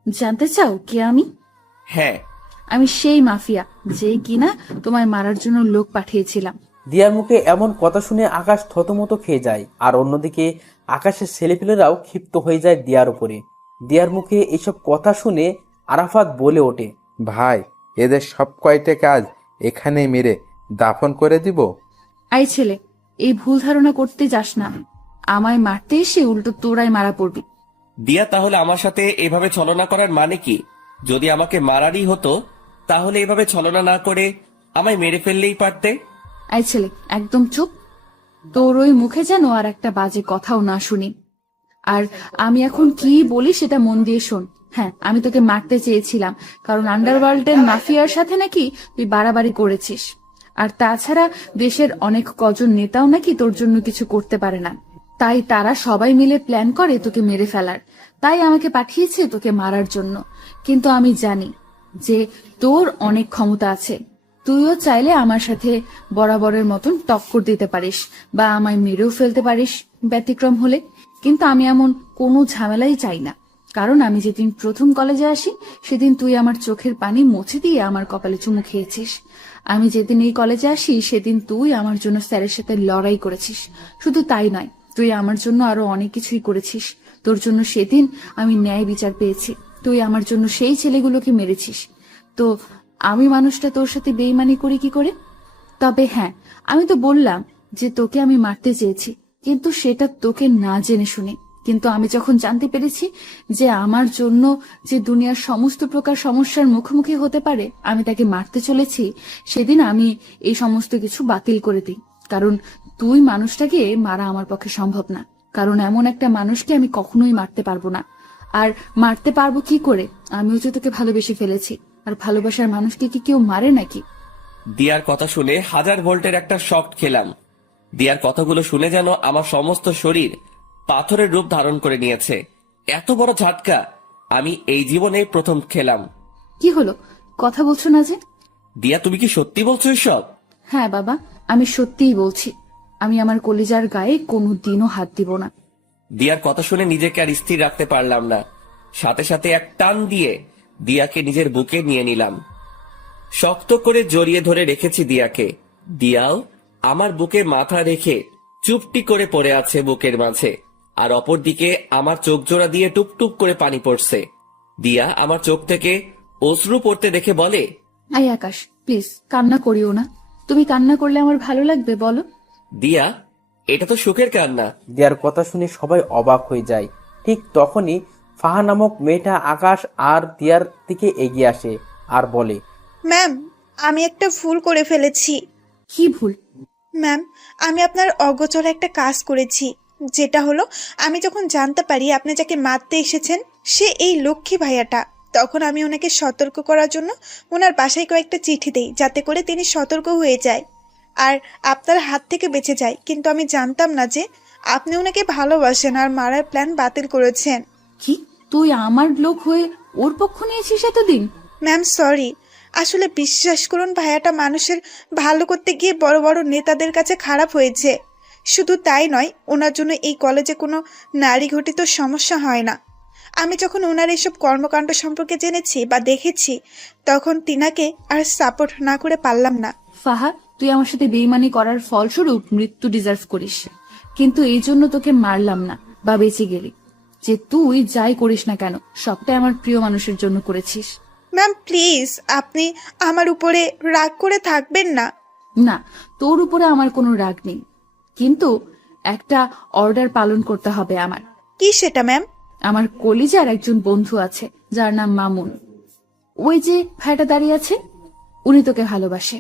জানতে চাও কে আমি? হ্যাঁ। আমি সেই মাফিয়া যে কিনা তোমায় মারার জন্য লোক পাঠিয়েছিলাম। দিয়ার মুখে এমন কথা শুনে আকাশ থতমত খেয়ে যায়, আর অন্যদিকে আকাশের ছেলেপিলেরাও ক্ষিপ্ত হয়ে যায় দিয়ার উপরে। দিয়ার মুখে এসব কথা শুনে আরাফাত বলে ওঠে, ভাই, এদের সব কয়টা কাজ এখানে মেরে দাফন করে দিব। আই ছেলে, এই ভুল ধারণা করতে যাস না। আমায় মারতে এসে উল্টো তোরাই মারা পড়বি। দিয়া, তাহলে আমার সাথে এভাবে ছলনা করার মানে কি? যদি আমাকে মারারই হতো তাহলে এভাবে ছলনা না করে আমায় মেরে ফেললেই পারতে। আই ছেলে, একদম চুপ। তোর ওই মুখে যেন আর একটা বাজে কথাও না শুনি। আর আমি এখন কি বলি সেটা মন দিয়ে শোন। হ্যাঁ, আমি তোকে মারতে চেয়েছিলাম, কারণ আন্ডারওয়ার্ল্ডের মাফিয়ার সাথে নাকি তুই বাড়াবাড়ি করেছিস। আর তাছাড়া দেশের অনেক কজন নেতাও নাকি তোর জন্য কিছু করতে পারে না, তাই তারা সবাই মিলে প্ল্যান করে তোকে মেরে ফেলার। তাই আমাকে পাঠিয়েছে তোকে মারার জন্য। কিন্তু আমি জানি যে তোর অনেক ক্ষমতা আছে, তুইও চাইলে আমার সাথে বরাবরের মতন টক্কর দিতে পারিস বা আমায় মেরেও ফেলতে পারিস ব্যতিক্রম হলে। কিন্তু আমি এমন কোনো ঝামেলাই চাই না, কারণ আমি যেদিন প্রথম কলেজে আসি সেদিন তুই আমার চোখের পানি মুছে দিয়ে আমার কপালে চুমু খেয়েছিস। আমি যেদিন এই কলেজে আসি সেদিন তুই আমার জন্য স্যারের সাথে লড়াই করেছিস। শুধু তাই নয়, তুই আমার জন্য আরো অনেক কিছুই করেছিস। তোর জন্য সেদিন আমি ন্যায় বিচার পেয়েছি। তুই আমার জন্য সেই ছেলেগুলোকে মেরেছিস। তো আমি মানুষটা তোর সাথে বেইমানি করি কি করে? তবে হ্যাঁ, আমি তো বললাম যে তোকে আমি মারতে চেয়েছি, কিন্তু সেটা তোকে না জেনে শুনে। কিন্তু আমি যখন জানতে পেরেছি যে আমার জন্য যে দুনিয়ার সমস্ত প্রকার সমস্যার মুখোমুখি হতে পারে আমি তাকে মারতে চলেছি, সেদিন আমি এই সমস্ত কিছু বাতিল করে দিই। কারণ তুই মানুষটাকে মারা আমার পক্ষে সম্ভব না, কারণ এমন একটা মানুষকে আমি কখনোই মারতে পারবো না। আর মারতে পারবো কি করে? আমিও যে তোকে ভালোবেসে ফেলেছি, আর ভালোবাসার মানুষকে কি কেউ মারে নাকি? দিয়ার কথা শুনে 1000 ভোল্টের একটা শক খেলাম। দিয়ার কথাগুলো শুনে যেন আমার সমস্ত শরীর পাথরের রূপ ধারণ করে নিয়েছে। এত বড় ঝাটকা আমি এই জীবনে প্রথম খেলাম। কি হলো, কথা বলছো না যে? দিয়া, তুমি কি সত্যি বলছো এসব? হ্যাঁ বাবা, আমি সত্যিই বলছি। আমি আমার কলিজার গায়ে কোনোদিনও হাত দিব না। দিয়ার কথা শুনে নিজেকে আর স্থির রাখতে পারলাম না। সাথে সাথে এক টান দিয়ে দিয়াকে নিজের বুকে নিয়ে নিলাম। শক্ত করে জড়িয়ে ধরে রেখেছি দিয়াকে। দিয়াও আমার বুকে মাথা রেখে চুপটি করে পড়ে আছে বুকের মাঝে, আর অপরদিকে আমার চোখ জোড়া দিয়ে টুপটুপ করে পানি পড়ছে। দিয়া আমার চোখ থেকে অশ্রু পড়তে দেখে বলে, আই আকাশ, প্লিজ কান্না করিও না। তুমি কান্না করলে আমার ভালো লাগবে বলো? দিয়া, এটা তো সুখের কান্না। দিয়ার কথা শুনে সবাই অবাক হয়ে যায়। ঠিক তখনই ফাহা নামক মেয়েটা আকাশ আর দিয়ার দিকে এগিয়ে আসে আর বলে, ম্যাম, আমি একটা ভুল করে ফেলেছি। কি ভুল? ম্যাম, আমি আপনার অগোচরে একটা কাজ করেছি, যেটা হলো আমি যখন জানতে পারি আপনি যাকে মারতে এসেছেন সে এই লক্ষ্মী ভাইয়াটা, তখন আমি ওনাকে সতর্ক করার জন্য ওনার বাসায় কয়েকটা চিঠি দেই, যাতে করে তিনি সতর্ক হয়ে যায় আর আপনার হাত থেকে বেঁচে যায়। কিন্তু আমি জানতাম না যে আপনি ওনাকে ভালোবাসেন আর মারার প্ল্যান বাতিল করেছেন। কি, তুই আমার লোক হয়ে ওর পক্ষ নিয়েছিস এতদিন? ম্যাম সরি, আসলে বিশ্বাস করুন ভাইয়াটা মানুষের ভালো করতে গিয়ে বড় বড় নেতাদের কাছে খারাপ হয়েছে। শুধু তাই নয়, ওনার জন্য এই কলেজে কোনো নারী ঘটিত সমস্যা হয় না। আমি যখন ওনার এইসব কর্মকাণ্ড সম্পর্কে জেনেছি বা দেখেছি, তখন তিনাকে আর সাপোর্ট না করে পারলাম না। ফাহা, তুই আমার সাথে বেইমানি করার ফলস্বরূপ মৃত্যু ডিজার্ভ করিস, কিন্তু এই জন্য তোকে মারলাম না বা বেঁচে গেলি। যে তুই যাই করিস না কেন, সবটাই আমার প্রিয় মানুষের জন্য করেছিস। ম্যাম প্লিজ, আপনি আমার উপরে রাগ করে থাকবেন না। না, তোর উপরে আমার কোনো রাগ নেই, কিন্তু একটা অর্ডার পালন করতে হবে আমার। কি সেটা ম্যাম? আমার কলিজার একজন বন্ধু আছে যার নাম মামুন। ওই যে ভাইটা দাঁড়িয়ে আছে, উনি তোকে ভালোবাসে।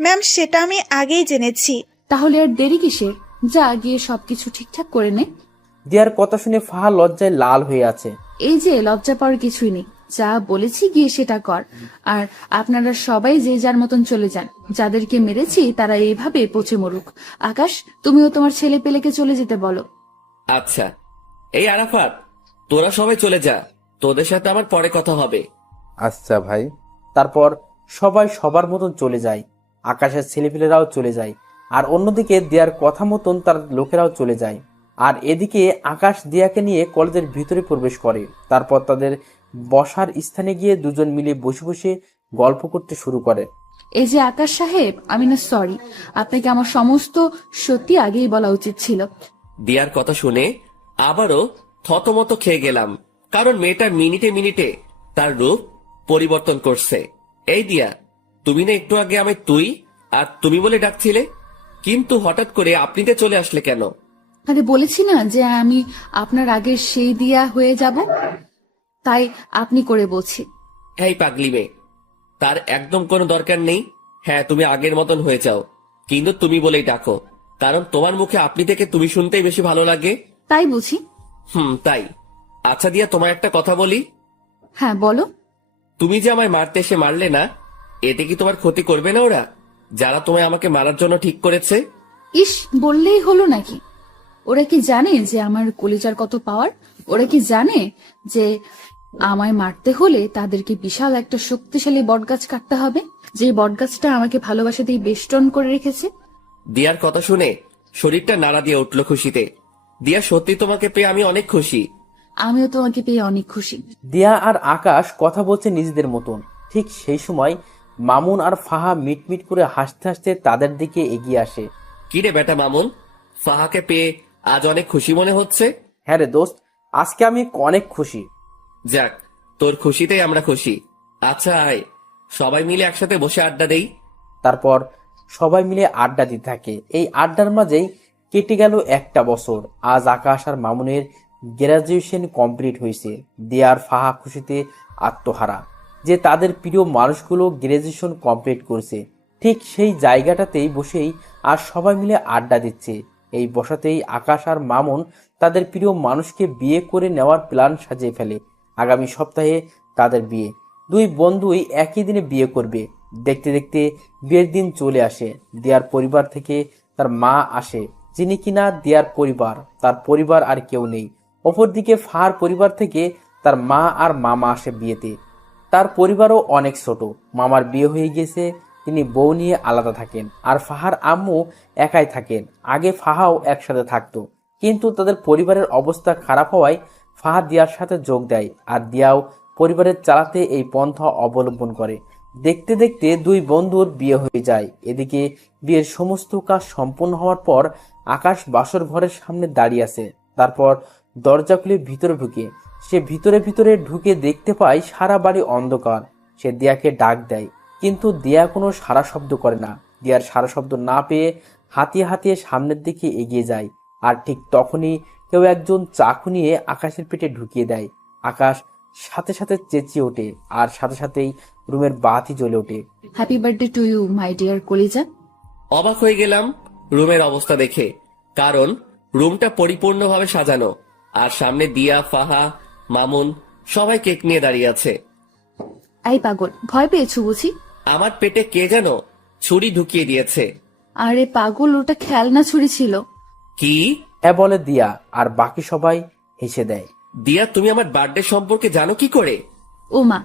ম্যাম সেটা আমি আগেই জেনেছি। তাহলে আর দেরি কিসের? যা গিয়ে সবকিছু ঠিকঠাক করে নে। দিয়ার কথা শুনে ফাহা লজ্জায় লাল হয়ে আছে। এই যে লজ্জা পাওয়ার কিছুই নেই, যা বলেছি গিয়ে সেটা কর। আর আপনারা সবাই যে যার মতন চলে যান, যাদেরকে মেরেছি তারা এইভাবে পচে মরুক। আকাশ, তুমিও তোমার ছেলে পেলেকে চলে যেতে বলো। আচ্ছা, এই আরাফাত, তোরা সবাই চলে যা, তোদের সাথে আমার পরে কথা হবে। আচ্ছা ভাই। তারপর সবাই সবার মতন চলে যায়। আকাশের ছেলেপেলেরাও চলে যায়, আর অন্যদিকে দিয়ার কথা মতন তার লোকেরাও চলে যায়। আর এদিকে আকাশ দিয়াকে নিয়ে কলেজের ভিতরে প্রবেশ করে। তারপর তাদের বসার স্থানে গিয়ে দুজন মিলে বসে বসে গল্প করতে শুরু করে। এই যে আকাশ সাহেব, আমি না সরি, আপনাকে আমার সমস্ত সত্যি আগেই বলা উচিত ছিল। দিয়ার কথা শুনে আবারও থতমত খেয়ে গেলাম, কারণ মেয়েটা মিনিটে মিনিটে তার রূপ পরিবর্তন করছে। এই দিয়া, তুমি না একটু আগে আমায় তুই আর তুমি বলে ডাকছিলে, কিন্তু হঠাৎ করে আপনিতে চলে আসলে কেন? আরে বলেছি না যে আমি আপনার আগে সেই দিয়া হয়ে যাব, তাই আপনি করে বলছি। এই পাগলি মেয়ে, তার একদম কোনো দরকার নেই। হ্যাঁ, তুমি আগের মতন হয়ে যাও, কিন্তু তুমি বলেই ডাকো, কারণ তোমার মুখে আপনি থেকে তুমি শুনতেই বেশি ভালো লাগে। তাই বুঝি? তাই। আচ্ছা দিয়া, তোমায় একটা কথা বলি। হ্যাঁ বলো। তুমি যে আমায় মারতে এসে মারলে না, এতে কি তোমার ক্ষতি করবে না ওরা, যারা তোমায় আমাকে মারার জন্য ঠিক করেছে? ইস, বললেই হলো নাকি? ওরা কি জানে যে আমার কলিজার কত পাওয়ার? ওরা কি জানে যে আমায় মারতে হলে তাদেরকে বিশাল একটা শক্তিশালী বটগাছ কাটতে হবে, যে বটগাছটা আমাকে ভালোবাসাতেই বেষ্টন করে রেখেছে? দিয়ার কথা শুনে শরীরটা নাড়া দিয়ে উঠল খুশিতে। দিয়া, সত্যি তোমাকে পেয়ে আমি অনেক খুশি। আমিও তোমাকে পেয়ে অনেক খুশি। দিয়া আর আকাশ কথা বলছে নিজেদের মতন। ঠিক সেই সময় মামুন আর ফাহা মিটমিট করে হাসতে হাসতে তাদের দিকে এগিয়ে আসে। কি রে বেটা মামুন, ফাহাকে পেয়ে আজ অনেক খুশি মনে হচ্ছে? হ্যাঁ রে দোস্ত, আজকে আমি অনেক খুশি। যাক, তোর খুশিতেই আমরা খুশি। আচ্ছা আয়, সবাই মিলে একসাথে বসে আড্ডা দেই। তারপর সবাই মিলে আড্ডা দিতে থাকে। এই আড্ডার মাঝেই কেটে গেল একটা বছর। আজ আকাশ আর মামুনের গ্রাজুয়েশন কমপ্লিট হয়েছে। দিয়া আর ফাহা খুশিতে আত্মহারা যে তাদের প্রিয় মানুষগুলো গ্রাজুয়েশন কমপ্লিট করছে। ঠিক সেই জায়গাটাতেই বসেই আর সবাই মিলে আড্ডা দিচ্ছে। এই বসাতেই আকাশ আর মামুন তাদের প্রিয় মানুষকে বিয়ে করে নেওয়ার প্ল্যান সাজিয়ে ফেলে। আগামী সপ্তাহে তাদের বিয়ে। দুই বন্ধুই একই দিনে বিয়ে করবে। দেখতে দেখতে বিয়ের দিন চলে আসে। দিয়ার পরিবার থেকে তার মা আসে, যিনি কিনা দিয়ার পরিবার, তার পরিবার আর কেউ নেই। অপরদিকে ফাহার পরিবার থেকে তার মা আর মামা আসে বিয়েতে। তার পরিবারও অনেক ছোট। মামার বিয়ে হয়ে গেছে, তিনি বউ নিয়ে আলাদা থাকেন। আর ফাহার আম্মু একাই থাকেন। আগে ফাহাও একসাথে থাকতো, কিন্তু তাদের পরিবারের অবস্থা খারাপ হওয়ায় ফাহা দিয়ার সাথে যোগ দেয়। আর দিয়াও পরিবারের চালাতে এই পন্থা অবলম্বন করে। দেখতে দেখতে দুই বন্ধুর বিয়ে হয়ে যায়। এদিকে বিয়ের সমস্ত কাজ সম্পন্ন হওয়ার পর আকাশ বাসর ঘরের সামনে দাঁড়িয়ে আছে। তারপর দরজা খুলে ভিতরে ঢুকে সে ভিতরে ঢুকে দেখতে পায় সারা বাড়ি অন্ধকার। সে দিয়াকে ডাক দেয়, কিন্তু দিয়া কোনো সারা শব্দ করে না। দিয়ার সারা শব্দ না পেয়ে হাতিয়ে সামনের দিকে এগিয়ে যায়। আর ঠিক তখনই কেউ একজন চাকু নিয়ে আকাশের পেটে ঢুকিয়ে দেয়। আকাশ সাথে সাথে চেঁচিয়ে ওঠে, আর সাথে সাথেই রুমের বাতি জ্বলে ওঠে। Happy birthday to you my dear কলিজা। অবাক হয়ে গেলাম রুমের অবস্থা দেখে, কারণ রুমটা পরিপূর্ণভাবে সাজানো, আর সামনে দিয়া, ফাহা, মামুন সবাই কেক নিয়ে দাঁড়িয়ে আছে। এই পাগল, ভয় পেয়েছো বুঝি? আমার পেটে কে যেন ছুরি ঢুকিয়ে দিয়েছে। আরে পাগল, ওটা খেলনা ছুরি ছিল। কি? বলে দিয়া, আর বাকি সবাই হেসে দেয়। দিয়া, তুমি আমার বার্থডে সম্পর্কে জানো কি করে? ও মা,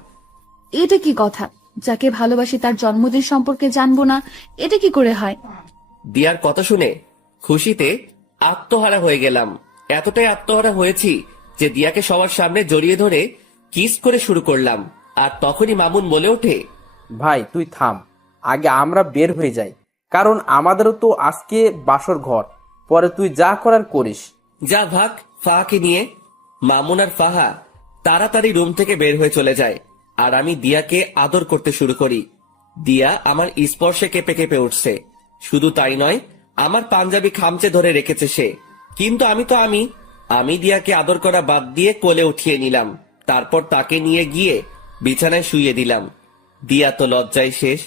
এটা কি কথা? যাকে ভালোবাসি তার জন্মদিন সম্পর্কে জানবো না, এটা কি করে হয়? দিয়ার কথা শুনে খুশিতে আত্মহারা হয়ে গেলাম। এতটাই আত্মহারা হয়েছি যে দিয়াকে সবার সামনে জড়িয়ে ধরে কিস করে শুরু করলাম। আর তখনই মামুন বলে ওঠে, ভাই তুই থাম, আগে আমরা বের হয়ে যাই, কারণ আমাদেরও তো আজকে বাসর ঘর। পরে তুই যা করার করিস। যা ভাগ ফাহাকে নিয়ে। মামুন আর ফাহা তাড়াতাড়ি রুম থেকে বের হয়ে চলে যায়, আর আমি দিয়াকে আদর করতে শুরু করি। দিয়া আমার স্পর্শে কেঁপে কেঁপে উঠছে। শুধু তাই নয়, আমার পাঞ্জাবি খামচে ধরে রেখেছে সে। কিন্তু আমি দিয়াকে আদর করা বাদ দিয়ে কোলে উঠিয়ে নিলাম। তারপর তাকে নিয়ে গিয়ে বিছানায় শুইয়ে দিলাম। দিয়া তো লজ্জায় শেষ।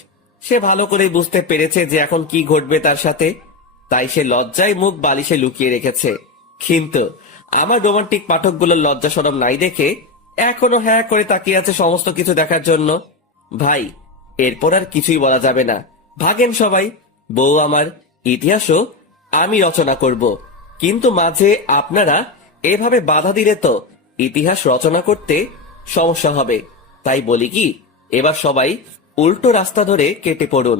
সে ভালো করেই বুঝতে পেরেছে যে এখন কি ঘটবে তার সাথে, তাই সে লজ্জায় মুখ বালিশে লুকিয়ে রেখেছে। কিন্তু আমার রোমান্টিক পাঠকগুলোর লজ্জা শরম নাই দেখে এখনো হ্যাঁ করে তাকিয়ে আছে সমস্ত কিছু দেখার জন্য। ভাই, এরপর আর কিছুই বলা যাবে না। ভাগেন সবাই। বউ আমার, ইতিহাসও আমি রচনা করব, কিন্তু মাঝে আপনারা এভাবে বাধা দিলে তো ইতিহাস রচনা করতে সমস্যা হবে। তাই বলি কি, এবার সবাই উল্টো রাস্তা ধরে কেটে পড়ুন।